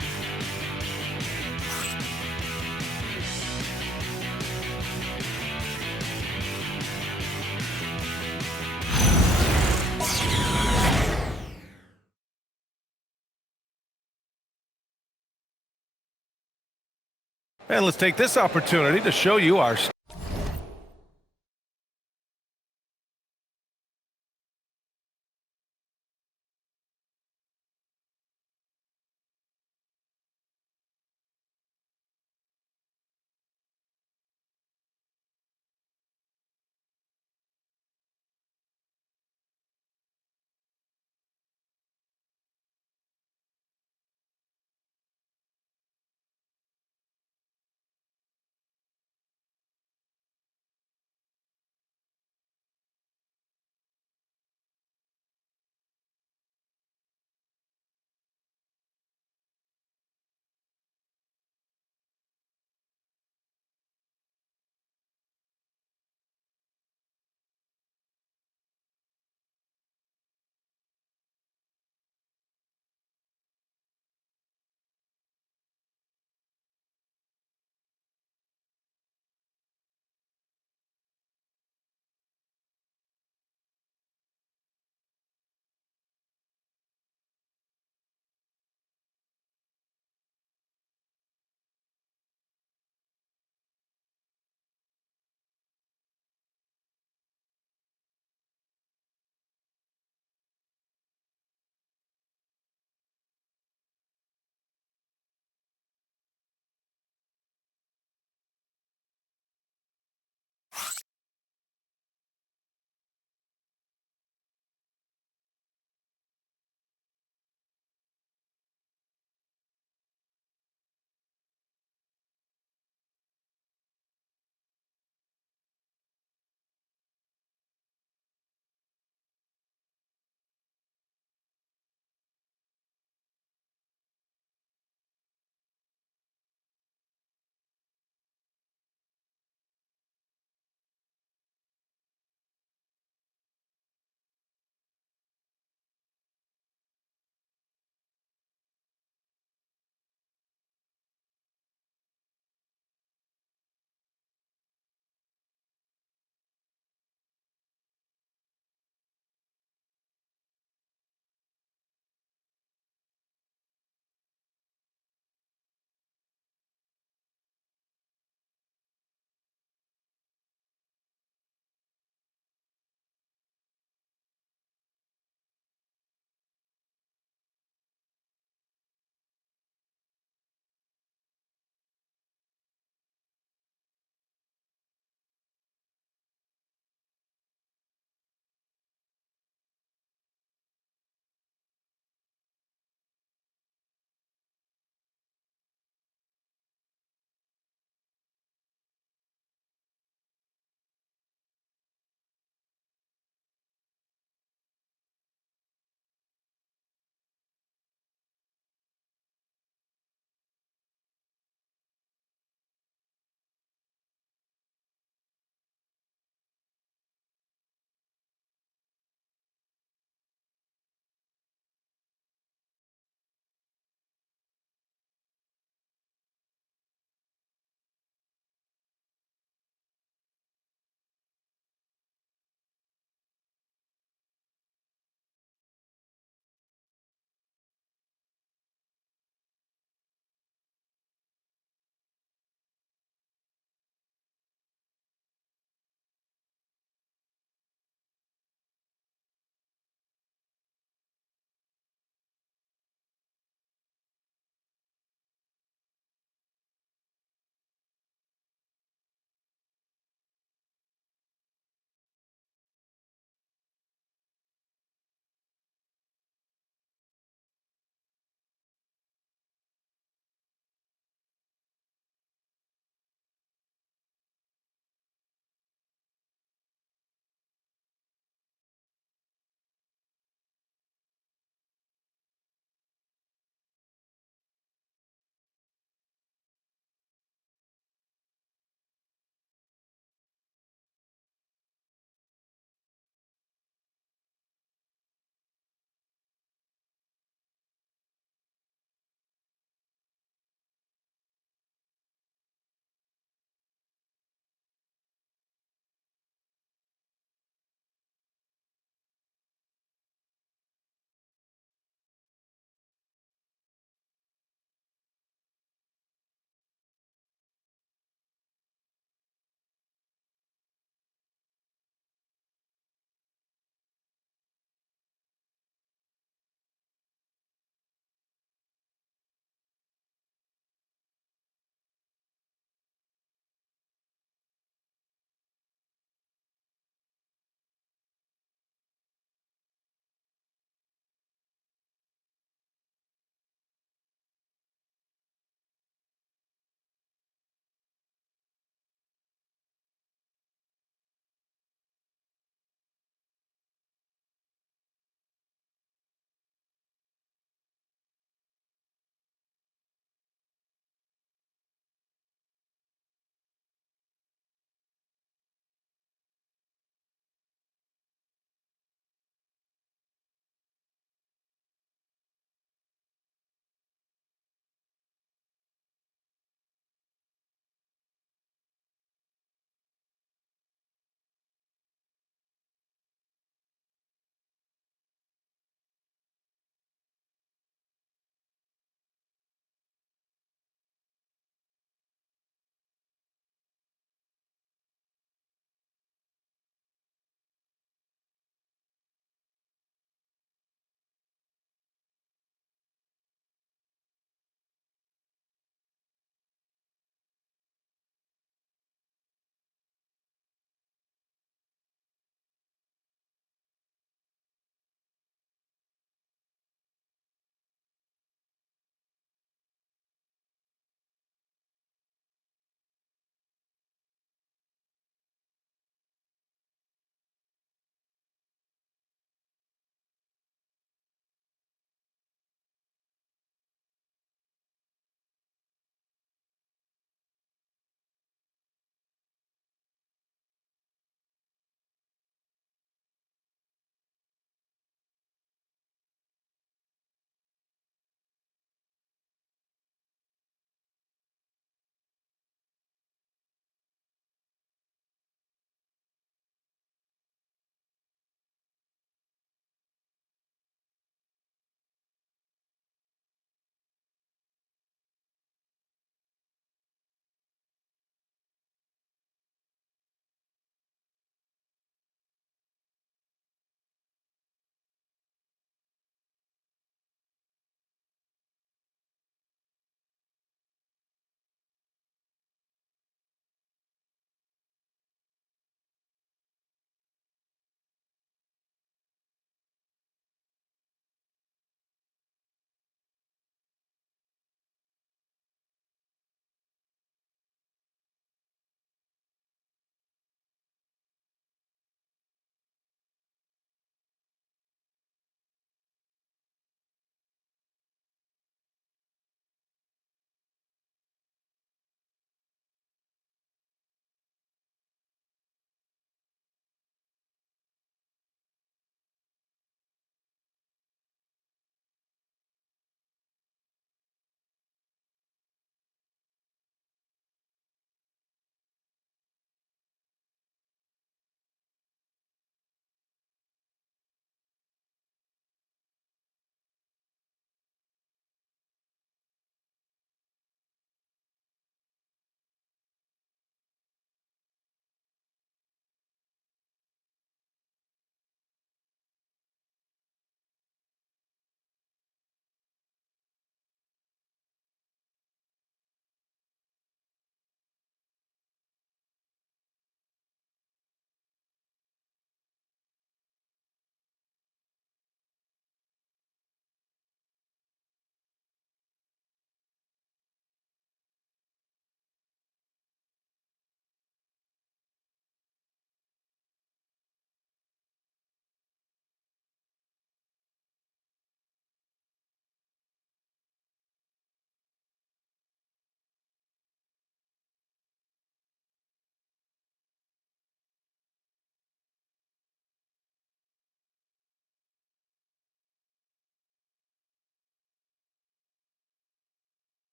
And let's take this opportunity to show you our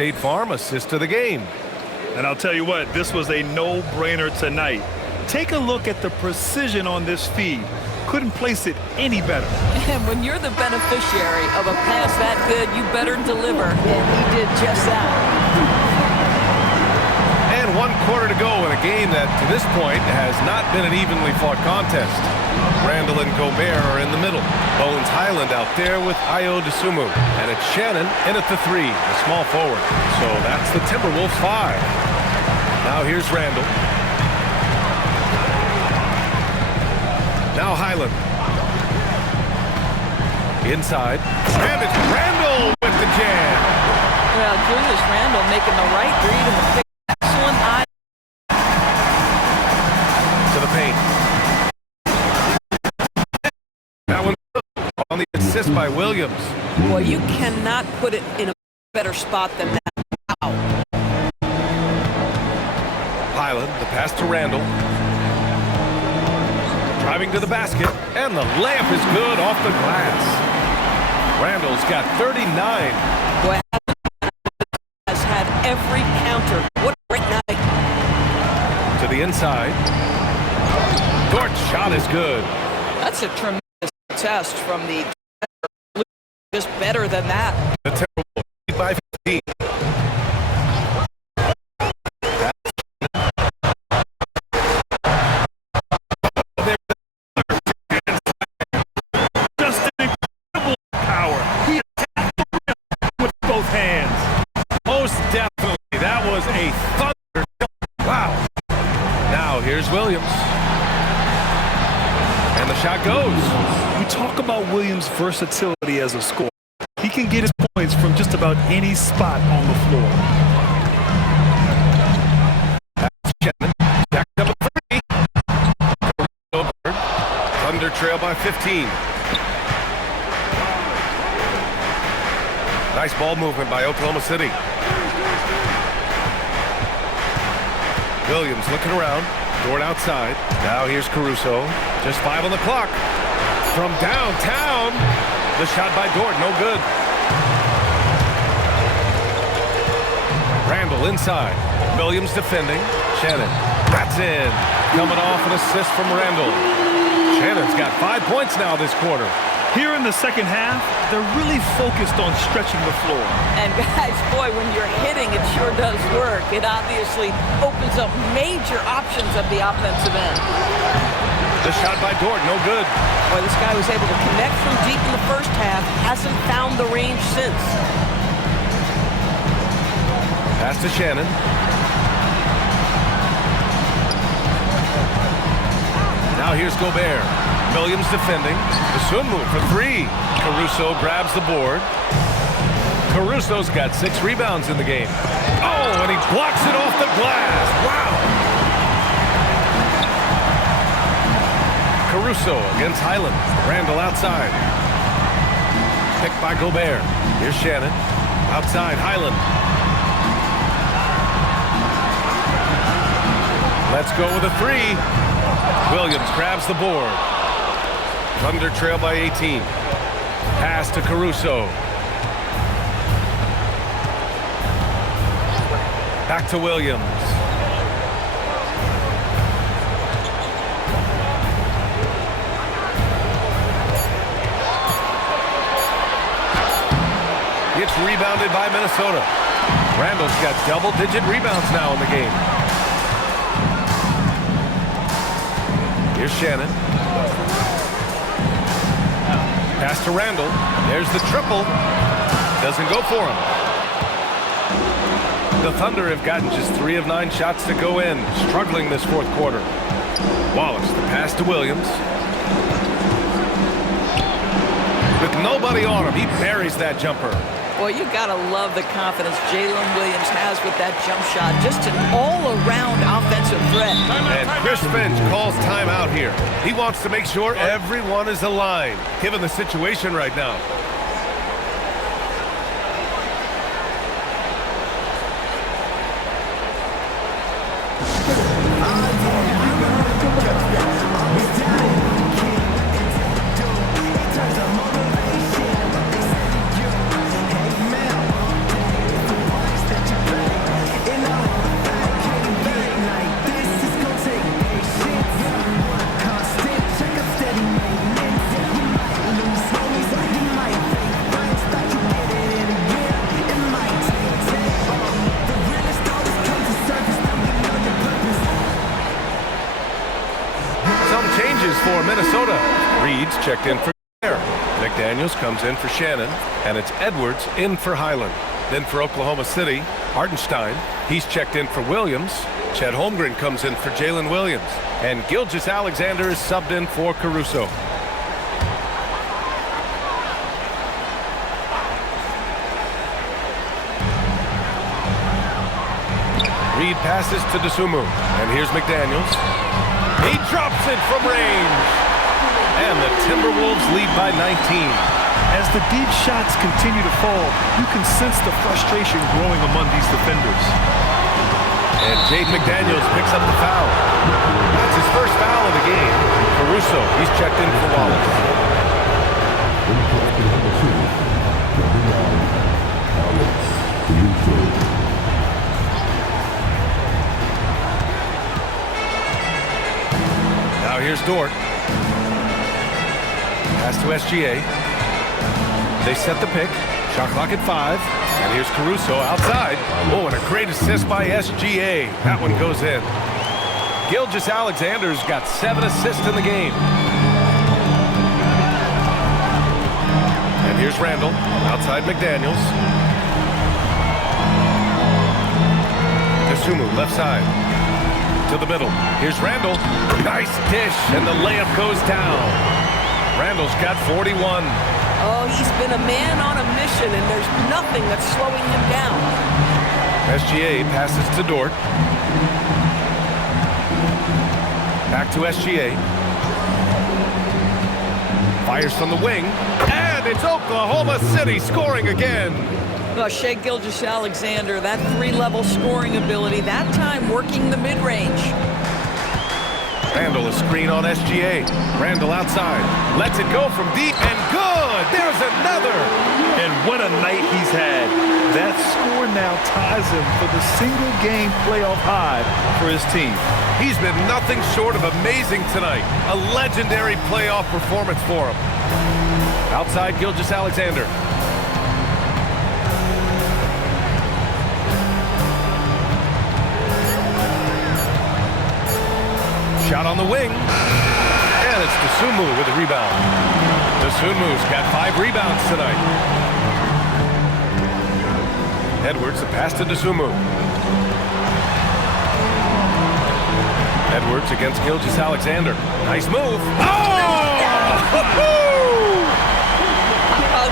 State Farm assist of the game. And I'll tell you what, this was a no-brainer tonight. Take a look at the precision on this feed. Couldn't place it any better. And when you're the beneficiary of a pass that good, you better deliver. And he did just that. And 1 quarter to go in a game that, to this point, has not been an evenly fought contest. Randall and Gobert are in the middle. Bones Highland out there with Ayo Dosunmu. And it's Shannon in at the 3, the small forward. So that's the Timberwolves 5. Now here's Randall. Now Highland. Inside. And it's Randall with the jam. Well, Julius Randall making the right read and the pick. Excellent eye. To the paint. That one on the assist by Williams. Well, you cannot put it in a better spot than that. Wow. Highland, the pass to Randall. Driving to the basket, and the layup is good off the glass. Randall's got 39. Boy, has had every counter. What a great night. To the inside. Dort's shot is good. That's a tremendous test from the just better than that. The Timberwolves lead by 15. Williams. And the shot goes. We talk about Williams' versatility as a scorer. He can get his points from just about any spot on the floor. Jacked up a 3. Thunder trail by 15. Nice ball movement by Oklahoma City. Williams looking around. Dort outside. Now here's Caruso. Just 5 on the clock. From downtown. The shot by Dort. No good. Randall inside. Williams defending. Shannon. That's in. Coming off an assist from Randall. Shannon's got 5 points now this quarter. Here in the second half, they're really focused on stretching the floor. And guys, boy, when you're hitting, it sure does work. It obviously opens up major options at the offensive end. The shot by Dort, no good. Boy, this guy was able to connect from deep in the first half. Hasn't found the range since. Pass to Shannon. Now here's Gobert. Williams defending. Dosunmu for 3. Caruso grabs the board. Caruso's got 6 rebounds in the game. Oh, and he blocks it off the glass. Wow. Caruso against Highland. Randall outside. Picked by Gobert. Here's Shannon. Outside, Highland. Let's go with a 3. Williams grabs the board. Thunder trail by 18. Pass to Caruso. Back to Williams. Gets rebounded by Minnesota. Randall's got double-digit rebounds now in the game. Here's Shannon. Pass to Randall. There's the triple. Doesn't go for him. The Thunder have gotten just 3 of 9 shots to go in, struggling this fourth quarter. Wallace, the pass to Williams. With nobody on him, he buries that jumper. Boy, you gotta love the confidence Jalen Williams has with that jump shot. Just an all-around offensive threat. And Chris Finch calls timeout here. He wants to make sure everyone is aligned, given the situation right now. checked in for Claire. McDaniels comes in for Shannon, and it's Edwards in for Highland. Then for Oklahoma City, Hartenstein, he's checked in for Williams. Chet Holmgren comes in for Jalen Williams. And Gilgeous-Alexander is subbed in for Caruso. Reed passes to Dosunmu, and here's McDaniels. He drops it from range. And the Timberwolves lead by 19. As the deep shots continue to fall, you can sense the frustration growing among these defenders. And Jaden McDaniels picks up the foul. That's his first foul of the game. Caruso, he's checked in for Wallace. Now here's Dort. Pass to SGA. They set the pick. Shot clock at 5. And here's Caruso outside. Oh, and a great assist by SGA. That one goes in. Gilgeous-Alexander's got 7 assists in the game. And here's Randall outside McDaniels. Dosunmu left side. To the middle. Here's Randall. Nice dish, and the layup goes down. Randall's got 41. Oh, he's been a man on a mission, and there's nothing that's slowing him down. SGA passes to Dort. Back to SGA. Fires from the wing. And it's Oklahoma City scoring again. Shai Gilgeous-Alexander, that 3-level scoring ability, that time working the mid-range. Randall a screen on SGA. Randall outside. Lets it go from deep and good. There's another. And what a night he's had. That score now ties him for the single game playoff high for his team. He's been nothing short of amazing tonight. A legendary playoff performance for him. Outside Gilgeous-Alexander. Shot on the wing. And it's Dosunmu with a rebound. Dosunmu's got 5 rebounds tonight. Edwards, the pass to Dosunmu. Edwards against Gilgeous-Alexander. Nice move. Oh!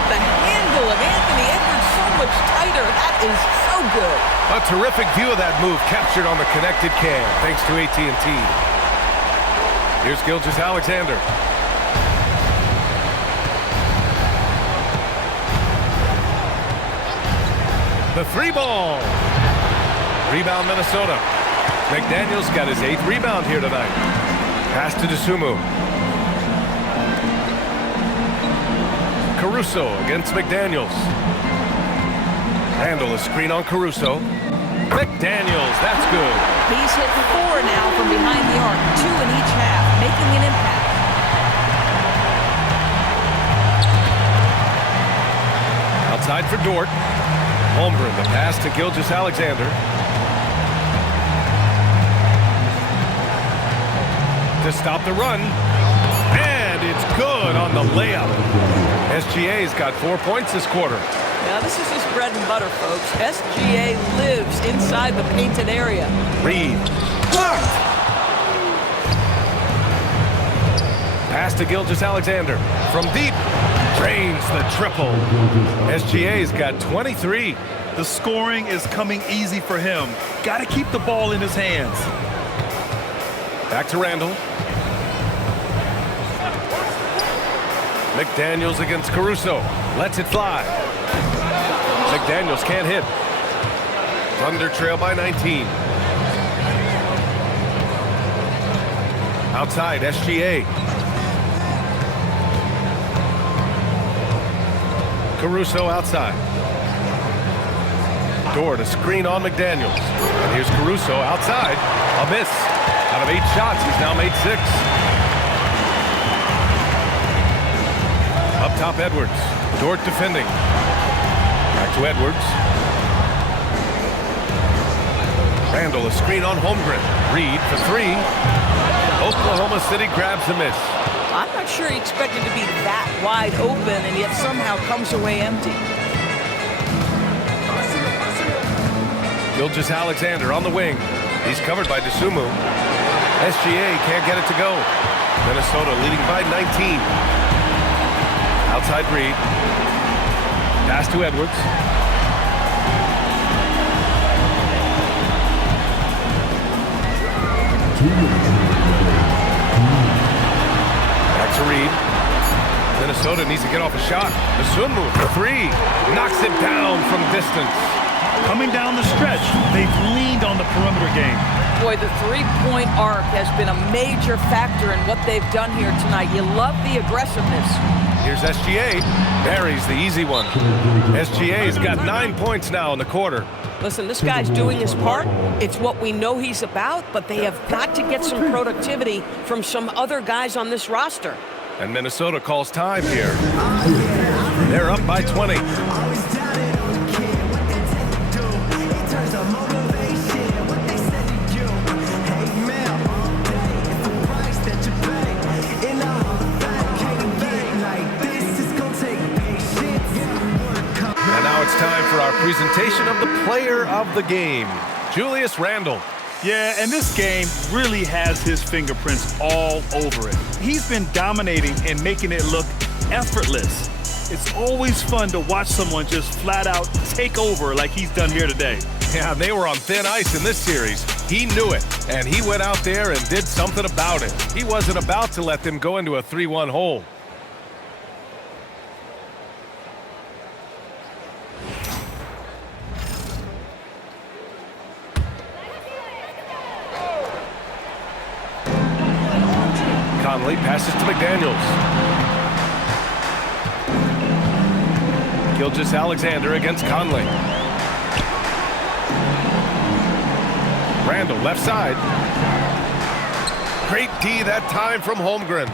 The handle of Anthony Edwards so much tighter. That is so good. A terrific view of that move captured on the connected cam, thanks to AT&T. Here's Gilgeous-Alexander. The 3-ball. Rebound Minnesota. McDaniels got his 8th rebound here tonight. Pass to Dosunmu. Caruso against McDaniels. Randall a screen on Caruso. McDaniels, that's good. He's hit 4 now from behind the arc, 2 in each half, making an impact. Outside for Dort. Holmgren, the pass to Gilgeous-Alexander. To stop the run. And it's good on the layup. SGA's got 4 points this quarter. Now, this is just bread and butter, folks. SGA lives inside the painted area. Reed. Blocked. Pass to Gilgeous-Alexander. From deep. Drains the triple. SGA's got 23. The scoring is coming easy for him. Got to keep the ball in his hands. Back to Randall. McDaniels against Caruso. Lets it fly. McDaniels can't hit. Thunder trail by 19. Outside, SGA. Caruso outside. Dort, a screen on McDaniels. And here's Caruso outside. A miss. Out of 8 shots, he's now made 6. Up top, Edwards. Dort defending. Back to Edwards. Randall, a screen on Holmgren. Reed for 3. Oklahoma City grabs a miss. I'm not sure he expected to be that wide open and yet somehow comes away empty. Gilgeous-Alexander on the wing. He's covered by DeSumo. SGA can't get it to go. Minnesota leading by 19. Outside Reed. Pass to Edwards. Back to Reed. Minnesota needs to get off a shot. DeSumo for three. Knocks it down from distance. Coming down the stretch, they've leaned on the perimeter game. Boy, the three-point arc has been a major factor in what they've done here tonight. You love the aggressiveness. Here's SGA. Buries the easy one. SGA's got 9 points now in the quarter. Listen, this guy's doing his part. It's what we know he's about, but they have got to get some productivity from some other guys on this roster. And Minnesota calls time here. They're up by 20. It's time for our presentation of the player of the game, Julius Randle. Yeah, and this game really has his fingerprints all over it. He's been dominating and making it look effortless. It's always fun to watch someone just flat out take over like he's done here today. Yeah, they were on thin ice in this series. He knew it, and he went out there and did something about it. He wasn't about to let them go into a 3-1 hole. Conley passes to McDaniels. Gilgeous-Alexander against Conley. Randle left side. Great D that time from Holmgren.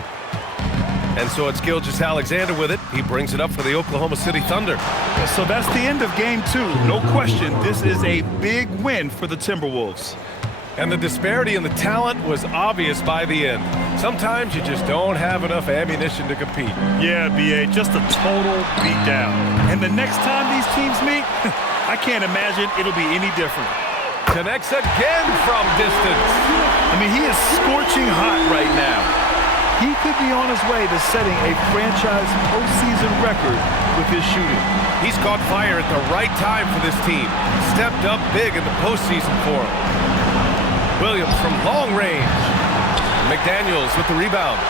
And so it's Gilgeous-Alexander with it. He brings it up for the Oklahoma City Thunder. So that's the end of game 2. No question, this is a big win for the Timberwolves. And the disparity in the talent was obvious by the end. Sometimes you just don't have enough ammunition to compete. Yeah, B.A., just a total beatdown. And the next time these teams meet, I can't imagine it'll be any different. Connects again from distance. I mean, he is scorching hot right now. He could be on his way to setting a franchise postseason record with his shooting. He's caught fire at the right time for this team. Stepped up big in the postseason for him. Williams from long range. McDaniels with the rebound.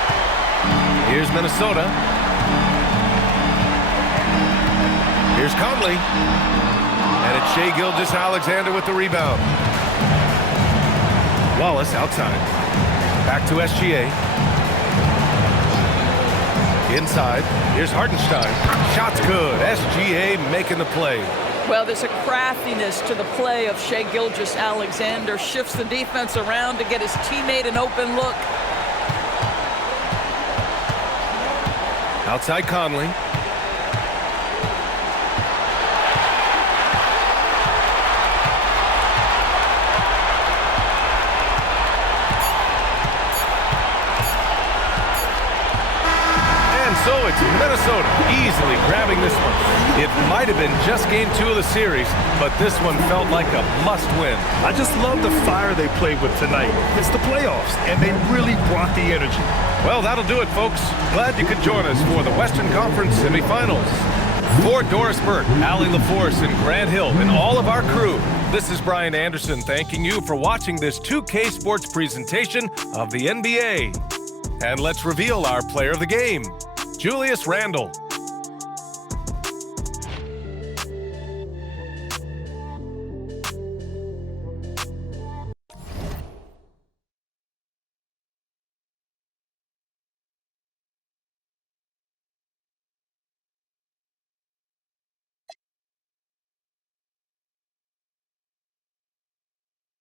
Here's Minnesota. Here's Conley. And it's Shai Gilgeous-Alexander with the rebound. Wallace outside. Back to SGA. Inside. Here's Hartenstein. Shot's good. SGA making the play. Well, there's a craftiness to the play of Shai Gilgeous-Alexander. Shifts the defense around to get his teammate an open look. Outside Conley. So it's Minnesota easily grabbing this one. It might have been just game 2 of the series, but this one felt like a must-win. I just love the fire they played with tonight. It's the playoffs, and they really brought the energy. Well, that'll do it, folks. Glad you could join us for the Western Conference semifinals. For Doris Burke, Allie LaForce, and Grant Hill, and all of our crew, this is Brian Anderson thanking you for watching this 2K Sports presentation of the NBA. And let's reveal our player of the game, Julius Randle.